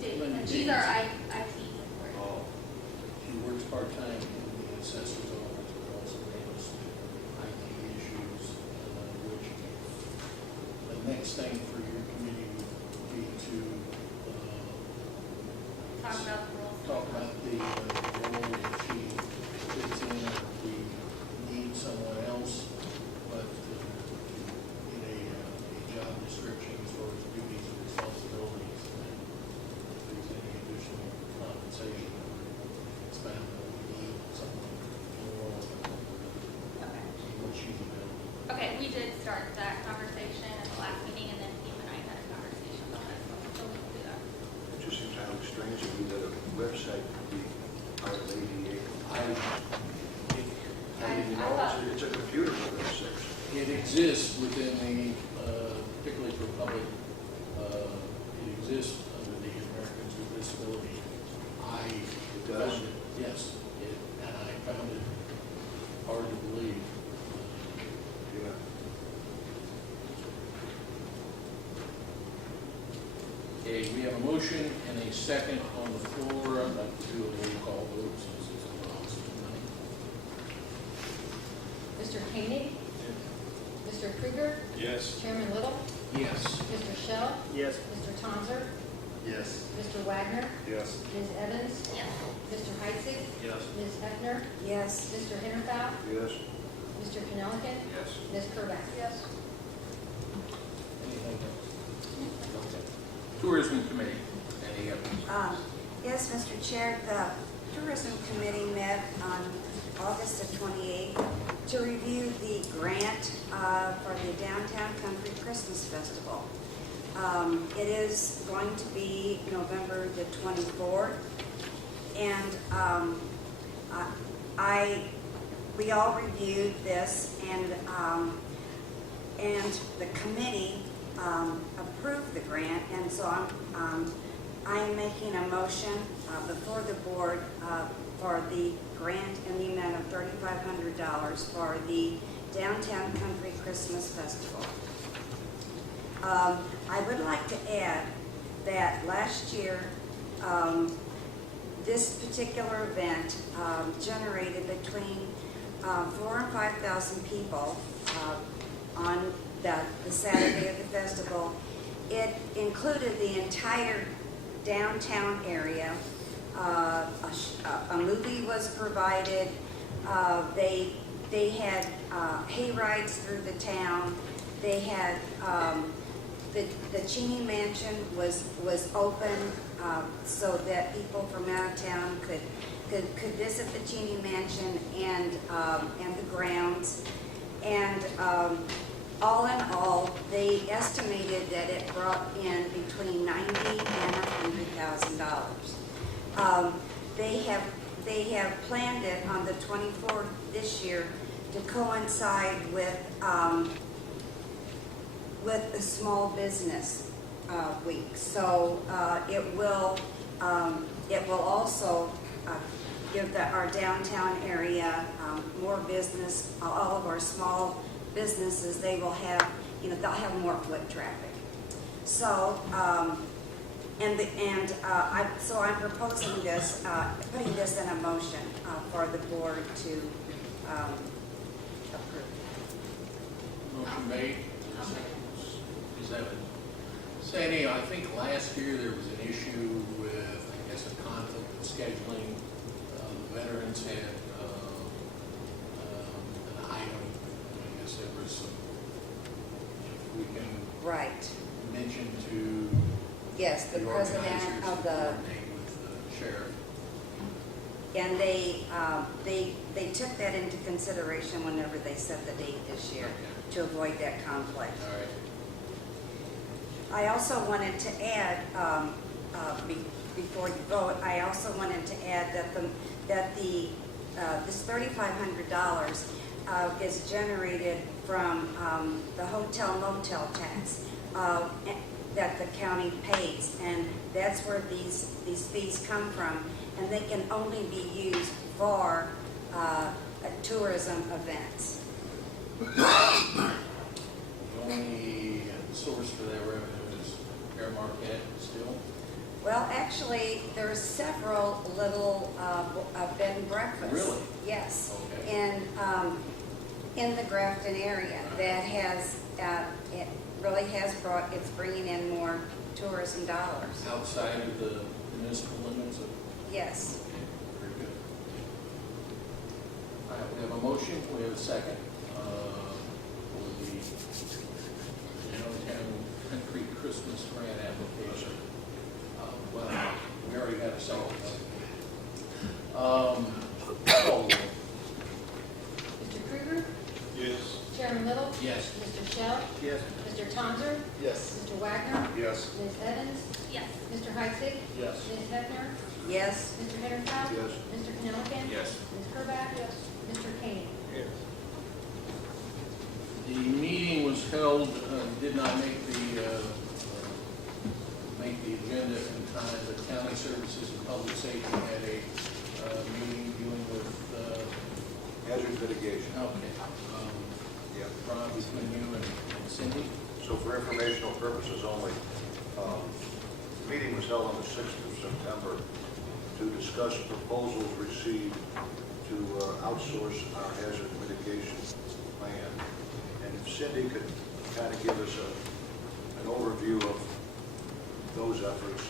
Linda She's our Davidson. IT support. Oh, She works part-time in the assessor's office, but also handles IT issues, which the next thing for your committee would be to Talk about the rules. talk about the role that she fits in, or if we need someone else, but in a job description as far as duties and responsibilities, and if there's any additional compensation, it's found that we need someone more, Okay. what she's available. Okay, we did start that conversation at the last meeting, and then Steve and I had a conversation about it, so we'll do that. it just seems kind of strange to me that a website could be part of ADA compliance. I didn't know, it's a computer for those things. It exists within the, particularly for public, it exists under the Americans with Disability. It does? Found it, yes, and I found it hard to believe. Yeah. Okay, we have a motion and a second on the floor. I'd like to do a roll call vote since it's a loss of money. Mr. Koenig? Mr. Krieger? Yes. Chairman Little? Yes. Mr. Shell? Yes. Mr. Tonser? Yes. Mr. Wagner? Yes. Ms. Evans? Yes. Mr. Heisig? Yes. Ms. Hefner? Yes. Mr. Hennenpfeil? Yes. Mr. Kennelly? Yes. Ms. Curvac? Yes. Anything else? Okay. Tourism Committee, any others? Yes, Mr. Chair, the Tourism Committee met on August the 28th to review the grant for the Downtown Country Christmas Festival. It is going to be November the 24th, and we all reviewed this, and the committee approved the grant, and so I am making a motion before the board for the grant in the amount of $3,500 for the Downtown Country Christmas Festival. I would like to add that last year, this particular event generated between 4,000 and 5,000 people on the Saturday of the festival. It included the entire downtown area. A movie was provided. They had hay rides through the town. They had the Cheney Mansion was open so that people from out of town could visit the Cheney Mansion and the grounds. And all in all, they estimated that it brought in between $90,000 and $100,000. They have planned it on the 24th this year to coincide with a small business week. So it will also give our downtown area more business. All of our small businesses, they will have, they'll have more foot traffic. So, so I'm proposing this, putting this in a motion for the board to approve. Motion made. Is that Sandy, I think last year there was an issue with, I guess, a conflict of scheduling. The veterans had an item. I guess there was some, if we can Right. mention to Yes, the president organizers of to the, coordinate with the sheriff. and they took that into consideration whenever they set the date this year to avoid that conflict. All right. I also wanted to add, before you vote, I also wanted to add that this $3,500 is generated from the hotel motel tax that the county pays, and that's where these fees come from, and they can only be used for tourism events. The only source for that revenue is Air Marquette still? Well, actually, there's several little bed and breakfasts. Really? Yes. Okay. In the Grafton area that has, it really has it's bringing in more tourism dollars. Outside of the municipal limits of? Yes. Okay, very good. All right, we have a motion, we have a second for the downtown concrete Christmas grant application. Well, we already have a second. Call the roll. Mr. Krueger? Yes. Chairman Little? Yes. Mr. Shell? Yes. Mr. Tonser? Yes. Mr. Wagner? Yes. Ms. Evans? Yes. Mr. Heisig? Yes. Ms. Hefner? Yes. Mr. Hitterfeld? Yes. Mr. Cannelligan? Yes. Ms. Kerback? Yes. Mr. Kane? Yes. The meeting was held, did not make the agenda in time, but County Services and Public Safety had a meeting dealing with, Hazard mitigation. okay, Yeah. Ron, between you and Cindy. So for informational purposes only, the meeting was held on the 6th of September to discuss proposals received to outsource our hazard mitigation plan. And if Cindy could kind of give us an overview of those efforts.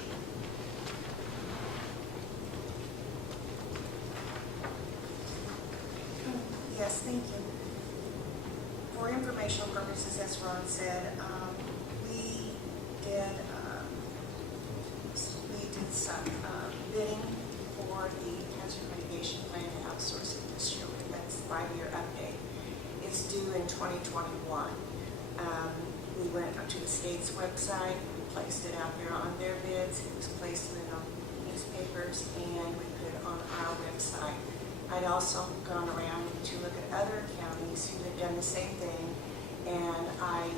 Yes, thank you. For informational purposes, as Ron said, we did some bidding for the hazard mitigation plan and outsourcing this year. That's the 5-year update. It's due in 2021. We went to the state's website, we placed it out there on their bids, it was placed in the newspapers, and we put it on our website. I'd also gone around to look at other counties who had done the same thing, and I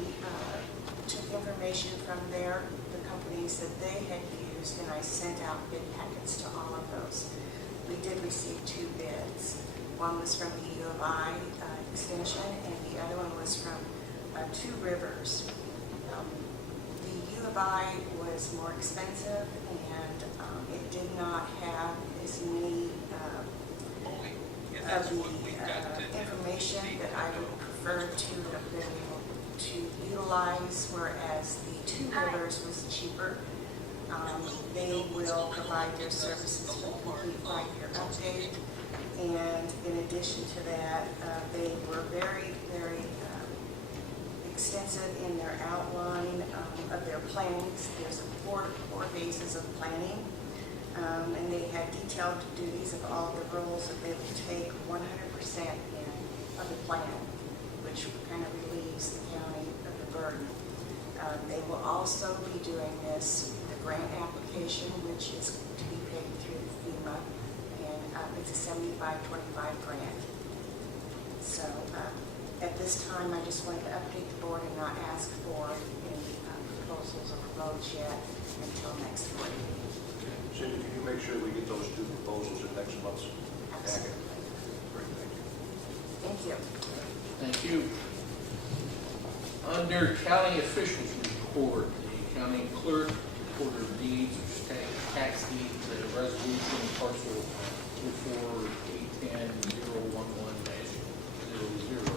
took information from the companies that they had used, and I sent out bid packets to all of those. We did receive 2 bids. One was from the U of I extension, and the other one was from Two Rivers. The U of I was more expensive, and it did not have as many of the information that I would prefer to have been able to utilize, whereas the Two Rivers was cheaper. They will provide their services for the complete 5-year update, and in addition to that, they were very, very extensive in their outline of their plannings. There's 4 phases of planning. And they had detailed duties of all the roles that they would take 100% of the plan, which kind of relieves the county of the burden. They will also be doing this, the grant application, which is to be paid through FEMA, and it's a 75-25 grant. So at this time, I just wanted to update the board and not ask for any proposals or votes yet until next board meeting. Cindy, can you make sure we get those two proposals in next month's packet? Absolutely. Great, thank you. Thank you. Thank you. Under county officials report, the county clerk, recorder of deeds, tax deeds, resolution parcel 4481011-00,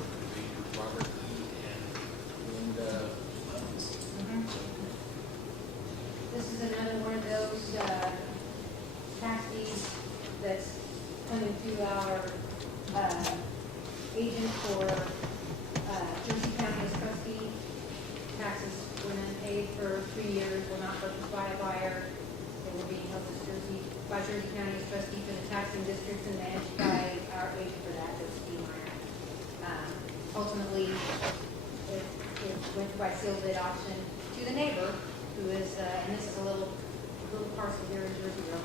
Robert E. and Linda Muntz. This is another one of those tax deeds that's coming through our agent for Jersey County as trustee. Taxes were unpaid for 3 years, were not purchased by a buyer. They were being held as by Jersey County as trustee for the taxing districts and managed by our agent for that, that's Steve Meyer. Ultimately, it went by sealed bid auction to the neighbor, who is, and this is a little parcel here in Jerseyville.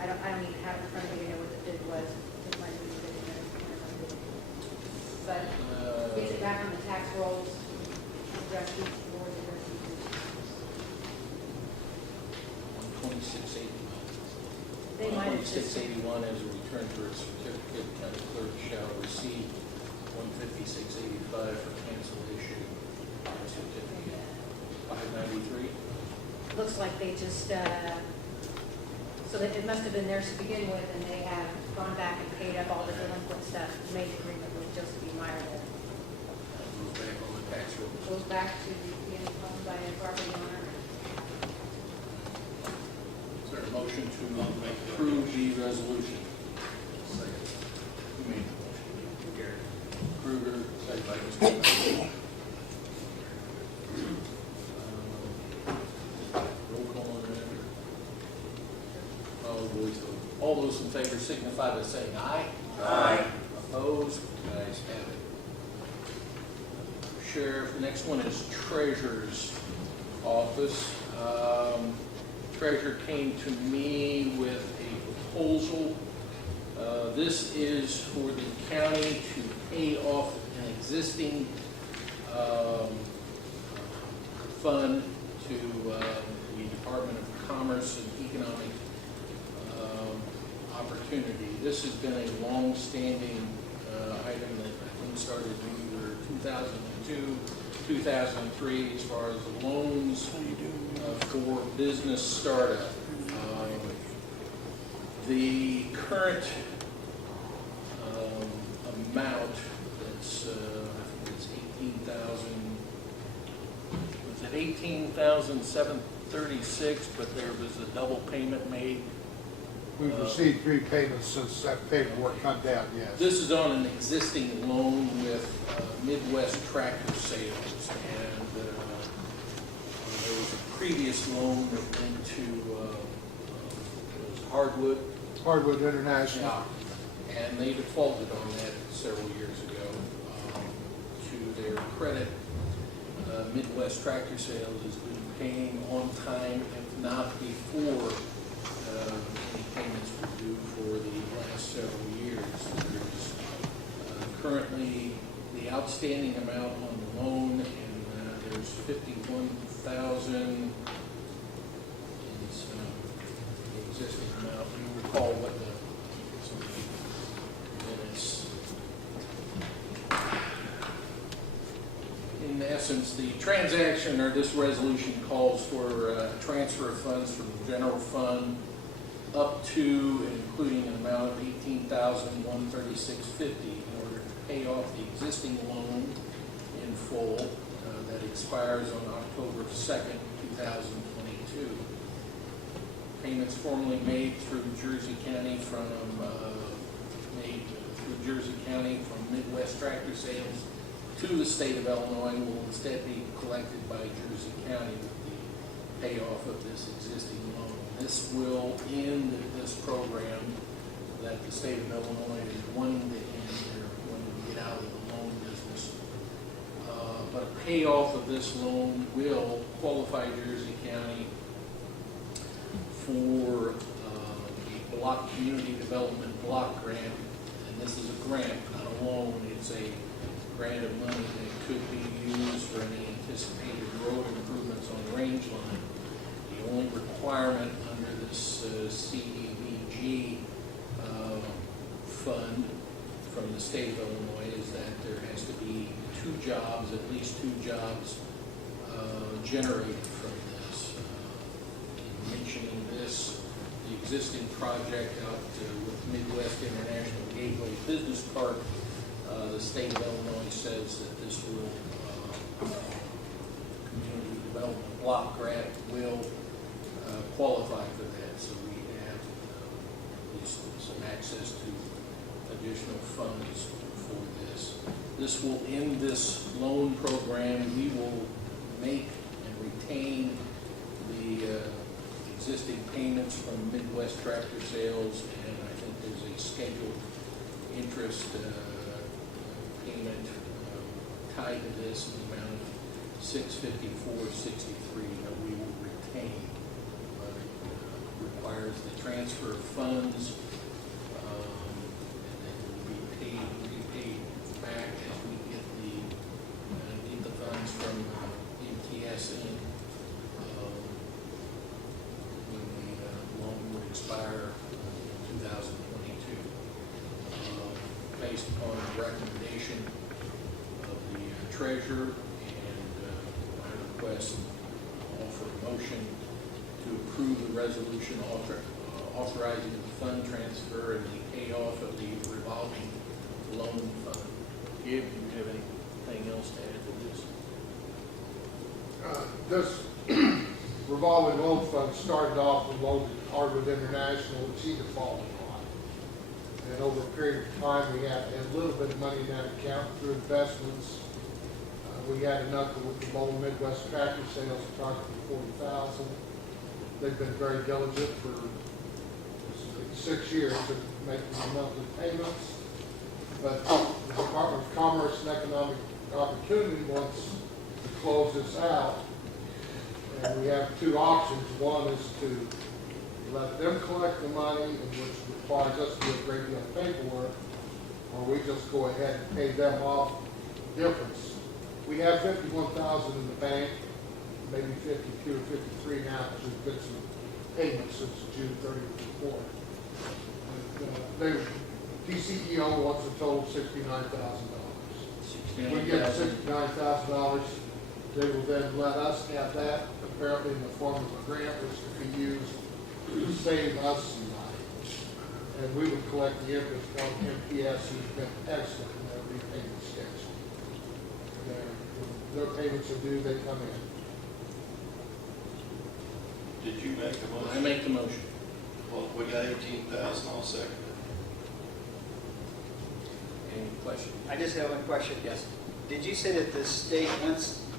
I don't even have it in front of me to know what the bid was. It might have been the bid. But gets it back on the tax rolls, address each board, address each. 12681. They might have just. 12681 as a return for its certificate, county clerk shall receive 15685 for cancellation certificate. 593. Looks like they just, so that it must have been theirs to begin with, and they have gone back and paid up all the delinquent stuff, made agreement with Joseph E. Meyer that Goes back on the tax rolls. goes back to being owned by a property owner. Is there a motion to approve the resolution? Who made the motion? Gary. Kruger, second by Mr. Meyer. Roll call on that. Oh, voice vote. All those in favor signify by saying aye. Aye. Opposed? Ayes have it. Sheriff, the next one is Treasurer's Office. Treasurer came to me with a proposal. This is for the county to pay off an existing fund to the Department of Commerce and Economic Opportunity. This has been a long-standing item that I think started in either 2002, 2003, as far as the loans for business startup. The current amount that's, I think it's 18,000. Was it 18,736? But there was a double payment made. We've received 3 payments since that paperwork cut down, yes. This is on an existing loan with Midwest Tractor Sales, and there was a previous loan that went to it was Hardwood. Hardwood International. Yeah, and they defaulted on that several years ago. To their credit, Midwest Tractor Sales has been paying on time, if not before any payments were due for the last several years. There's currently the outstanding amount on the loan, and there's 51,000 is the existing amount. Do you recall what the minutes? In essence, the transaction or this resolution calls for a transfer of funds from the general fund up to and including an amount of $18,136.50 in order to pay off the existing loan in full that expires on October 2nd, 2022. Payments formally made through Jersey County from Midwest Tractor Sales to the state of Illinois will instead be collected by Jersey County with the payoff of this existing loan. This will end this program that the state of Illinois is wanting to end. They're wanting to get out of the loan business. But a payoff of this loan will qualify Jersey County for a block community development block grant. And this is a grant, not a loan. It's a grant of money that could be used for any anticipated road improvements on Range Line. The only requirement under this CDBG fund from the state of Illinois is that there has to be at least two jobs generated from this. In mentioning this, the existing project out with Midwest International Gateway Business Park, the state of Illinois says that this will, community development block grant will qualify for that. So we have at least some access to additional funds for this. This will end this loan program. We will make and retain the existing payments from Midwest Tractor Sales, and I think there's a scheduled interest payment tied to this in the amount of $654.63 that we will retain. But it requires the transfer of funds, and then will be repaid back as we get the funds from MTS in. When the loan would expire in 2022. Based upon the recommendation of the treasurer and my request, offer a motion to approve the resolution authorizing the fund transfer and the payoff of the revolving loan fund. Gabe, do you have anything else to add to this? This revolving loan fund started off with loan to Harvard International, which he defaulted on. And over a period of time, we had a little bit of money in that account through investments. We had enough with the Lowell Midwest Tractor Sales, approximately $40,000. They've been very diligent for 6 years of making the monthly payments. But the Department of Commerce and Economic Opportunity wants to close this out. And we have two options. One is to let them collect the money, which requires us to do a great deal of paperwork, or we just go ahead and pay them off the difference. We have $51,000 in the bank, maybe 52 or 53 now, because there's been some payments since June 30th and 4th. DCEO wants a total of $69,000. We get $69,000. They will then let us have that, apparently in the form of a grant, which could be used to save us some money. And we would collect the interest from MPS, who's been excellent in their repayment schedule. Their payments are due, they come in. Did you make the motion? I make the motion. Well, we got 18,000, I'll second it. Any questions? I just have one question. Yes. Did you say that the state,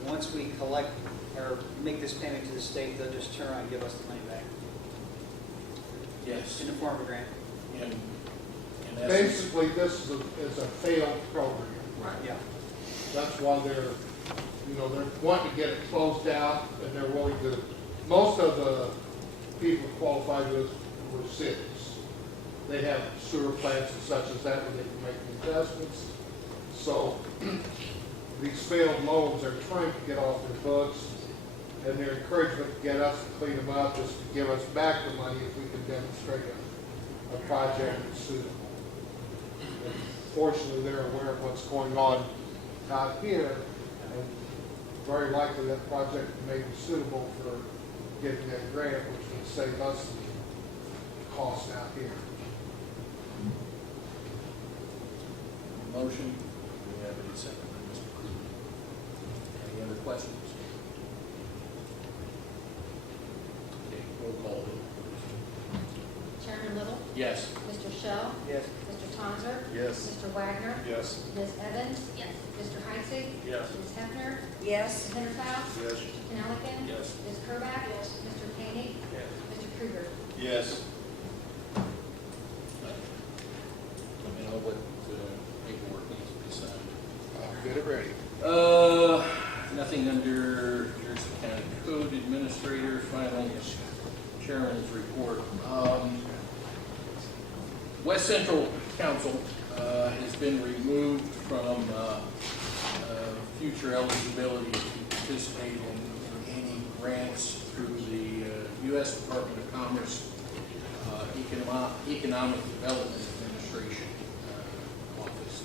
once we collect or make this payment to the state, they'll just turn around and give us the money back? Yes. In the form of a grant? In essence, Basically, this is a failed program. Right. Yeah. That's why they're wanting to get it closed out, and they're willing to, most of the people qualified with were cities. They have sewer plants and such as that where they can make the investments. So these failed loans are trying to get off their books, and their encouragement to get us to clean them up is to give us back the money if we can demonstrate a project that's suitable. And fortunately, they're aware of what's going on out here, and very likely that project may be suitable for getting that grant, which would save us the cost out here. motion. We have a second by Mr. Krueger. Any other questions? Okay, roll call vote, please. Chairman Little? Yes. Mr. Shell? Yes. Mr. Tonzer? Yes. Mr. Wagner? Yes. Ms. Evans? Yes. Mr. Heisig? Yes. Ms. Hefner? Yes. Mr. Hinterfeld? Yes. Mr. Cannellican? Yes. Ms. Kerback? Yes. Mr. Koenig? Yes. Mr. Krueger? Yes. Let me know what paperwork needs to be signed. I'll get it ready. Nothing under Jersey County Code Administrator, final Chairman's report. West Central Council has been removed from future eligibility to participate in any grants through the U.S. Department of Commerce Economic Development Administration office.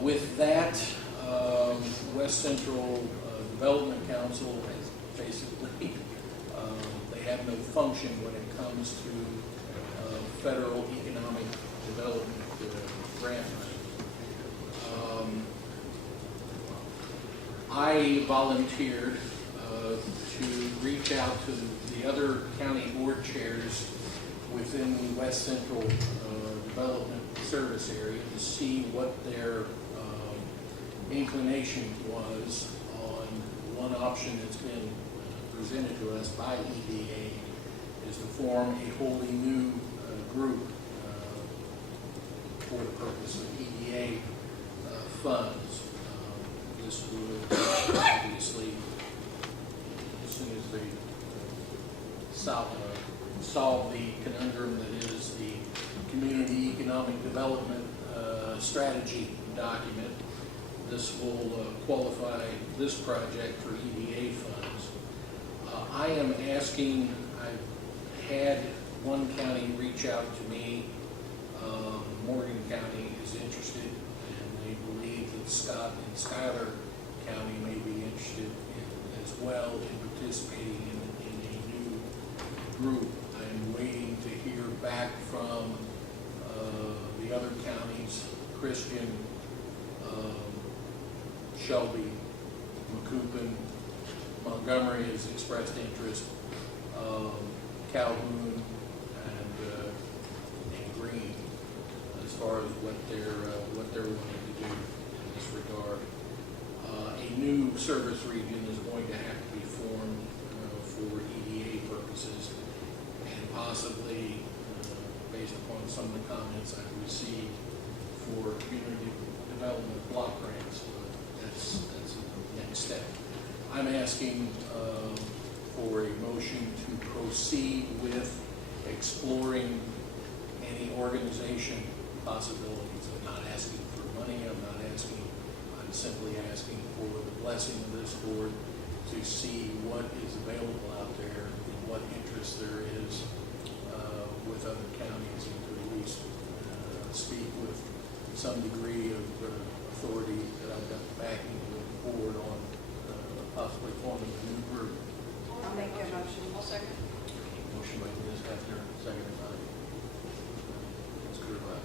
With that, West Central Development Council has basically, they have no function when it comes to federal economic development grant money. I volunteered to reach out to the other county board chairs within the West Central Development Service area to see what their inclination was on one option that's been presented to us by EDA, is to form a wholly new group for the purpose of EDA funds. This would obviously, as soon as they solve the conundrum that is the Community Economic Development Strategy document, this will qualify this project for EDA funds. I am asking, I've had one county reach out to me, Morgan County is interested, and they believe that Scott and Schuyler County may be interested as well in participating in a new group. I'm waiting to hear back from the other counties, Christian, Shelby, Macoupin, Montgomery has expressed interest, Calhoun, and Greene, as far as what they're wanting to do in this regard. A new service region is going to have to be formed for EDA purposes, and possibly, based upon some of the comments I've received, for community development block grants. That's the next step. I'm asking for a motion to proceed with exploring any organization possibilities. I'm not asking for money, I'm simply asking for the blessing of this board to see what is available out there and what interest there is with other counties, and to at least speak with some degree of authority that I've got the backing of the board on possibly forming a new group. I'll make that motion. I'll second. Motion by Ms. Hefner, seconded by Ms. Kurlow.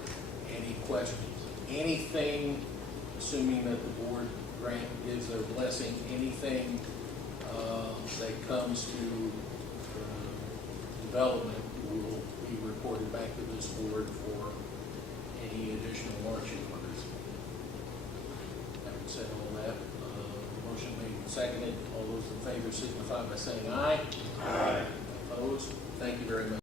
Any questions? Anything, assuming that the board grant gives their blessing, anything that comes to development will be reported back to this board for any additional marching orders. Having said all that, motion made and seconded. All those in favor signify by saying aye. Aye. Opposed? Thank you very much.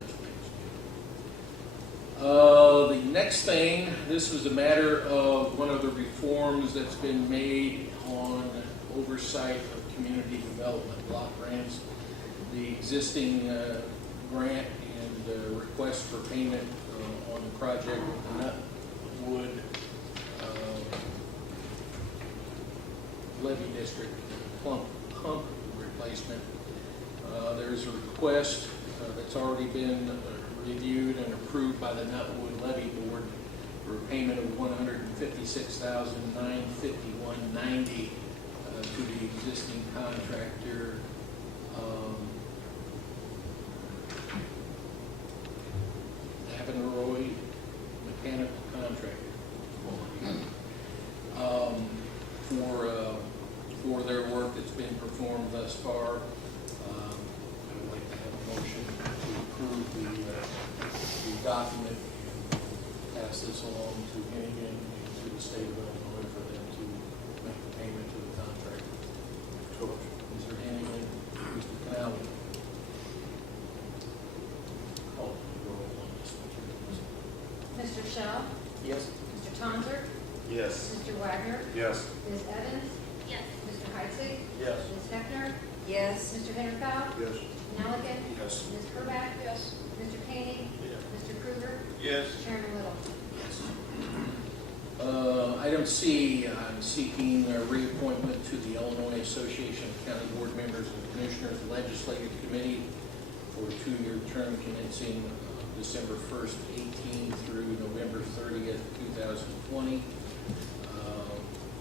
The next thing, this was a matter of one of the reforms that's been made on oversight of community development block grants. The existing grant and request for payment on the project with the Nutwood levee district pump replacement. There's a request that's already been reviewed and approved by the Nutwood Levee Board for a payment of $156,951.90 to the existing contractor. Avenroy Mechanical Contractor. For their work that's been performed thus far. I would like to have a motion to approve the document and pass this along to Hannigan and to the state of Illinois for them to make the payment to the contractor. Mr. Hannigan, Mr. Canali. Call the roll on this one. Mr. Shell? Yes. Mr. Tonser? Yes. Mr. Wagner? Yes. Ms. Evans? Yes. Mr. Heisig? Yes. Ms. Hefner? Yes. Mr. Hinterfeld? Yes. Nelligan? Yes. Ms. Curback? Yes. Mr. Koenig? Yes. Mr. Krueger? Yes. Chairman Little? Item C, I'm seeking a reappointment to the Illinois Association of County Board Members and Commissioners Legislative Committee for a 2-year term commencing December 1st, 18 through November 30th, 2020.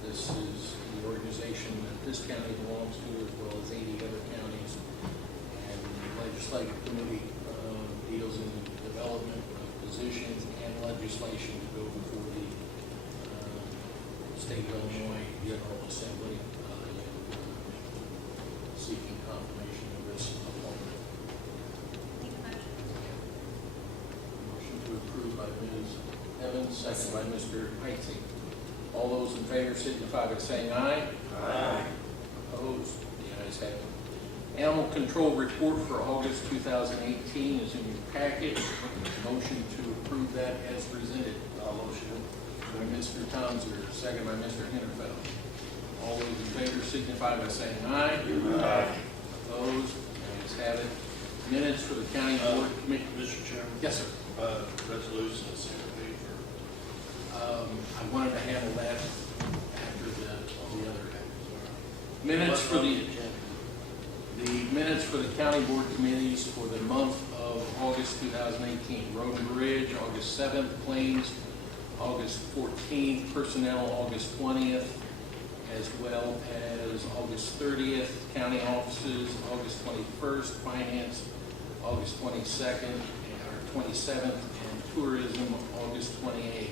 This is the organization that this county belongs to, as well as 80 other counties. And the Legislative Committee deals in the development of positions and legislation to go before the State of Illinois General Assembly, seeking confirmation of this appointment. Motion to approve by Ms. Evans, second by Mr. Heitze. All those in favor signify by saying aye. Aye. Opposed? The ayes have it. Animal Control Report for August 2018 is in your packet. Motion to approve that as presented. Motion by Mr. Townsend, second by Mr. Hinterfeld. All those in favor signify by saying aye. Aye. Opposed? The ayes have it. Minutes for the County Board Committee. Mr. Chairman? Yes, sir. Resolution is in the paper. I wanted to handle that after all the other minutes for the minutes for the county board committees for the month of August 2018. Road and Bridge, August 7th, Claims, August 14th, Personnel, August 20th, as well as August 30th, County Offices, August 21st, Finance, August 22nd, or 27th, and Tourism, August 28th.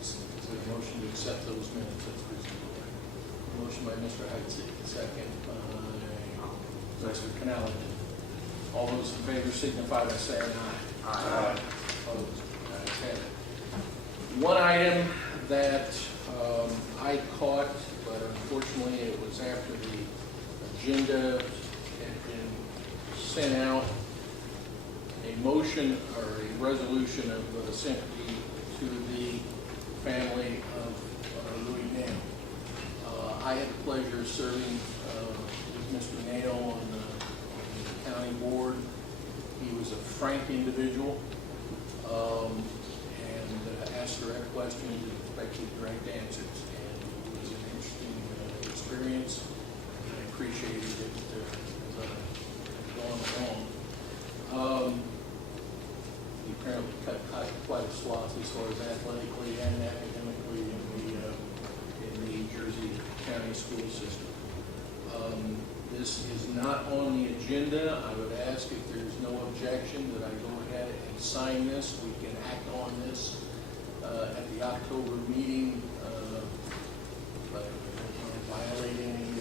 Is there a motion to accept those minutes as presented? Motion by Mr. Heitze, second by Mr. Canaligan. All those in favor signify by saying aye. Aye. Opposed? Ayes have it. One item that I caught, but unfortunately it was after the agenda had been sent out, a motion or a resolution of sympathy to the family of Louis Nail. I had the pleasure of serving with Mr. Nail on the county board. He was a frank individual and asked direct questions and expected direct answers. And it was an interesting experience. I appreciated it as I've gone along. He apparently cut quite a swath as far as athletically and academically in the Jersey County school system. This is not on the agenda. I would ask if there's no objection that I go ahead and sign this. We can act on this at the October meeting, but violating any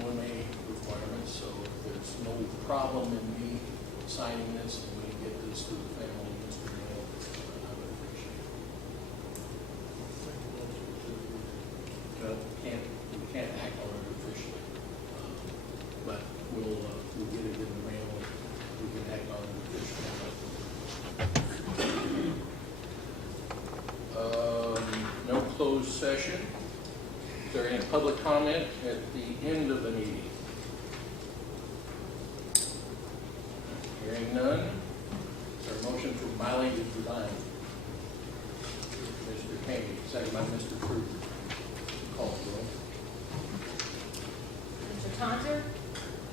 OMA requirements. So if there's no problem in me signing this and we get this to the family, Mr. Nail, I would appreciate it. We can't act on it officially, but we'll get it in the mail. We can act on it officially. No closed session. Is there any public comment at the end of the meeting? Hearing none. Is there a motion for Miley to resign? Mr. Kane, second by Mr. Kruger. Call the roll. Mr. Tonser?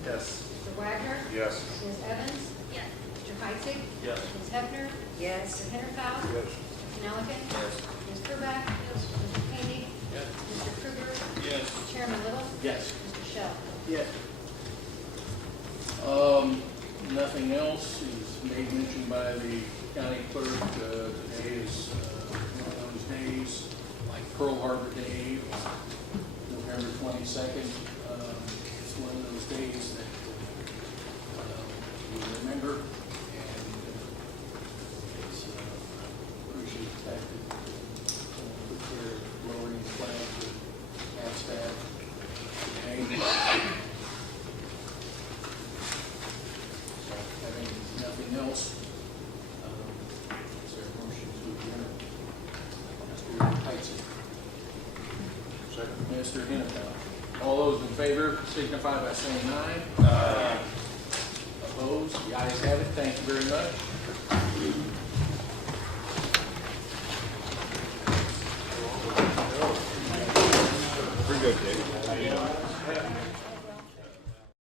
Yes. Mr. Wagner? Yes. Ms. Evans? Yes. Mr. Heitze? Yes. Ms. Hefner? Yes. Mr. Hinterfeld? Yes. Mr. Canaligan? Yes. Ms. Kruback? Yes. Mr. Koenig? Yes. Mr. Kruger? Yes. Chairman Little? Yes. Mr. Shell? Yes. Nothing else is made mention by the county clerk. Today is one of those days, like Pearl Harbor Day, November 22nd. It's one of those days that we remember, and it's appreciate the fact that put their lowering the flag to pass that today. Having nothing else, is there a motion to adjourn? Mr. Heitze. Second. Mr. Hinterfeld. All those in favor signify by saying aye. Aye. Opposed? The ayes have it. Thank you very much.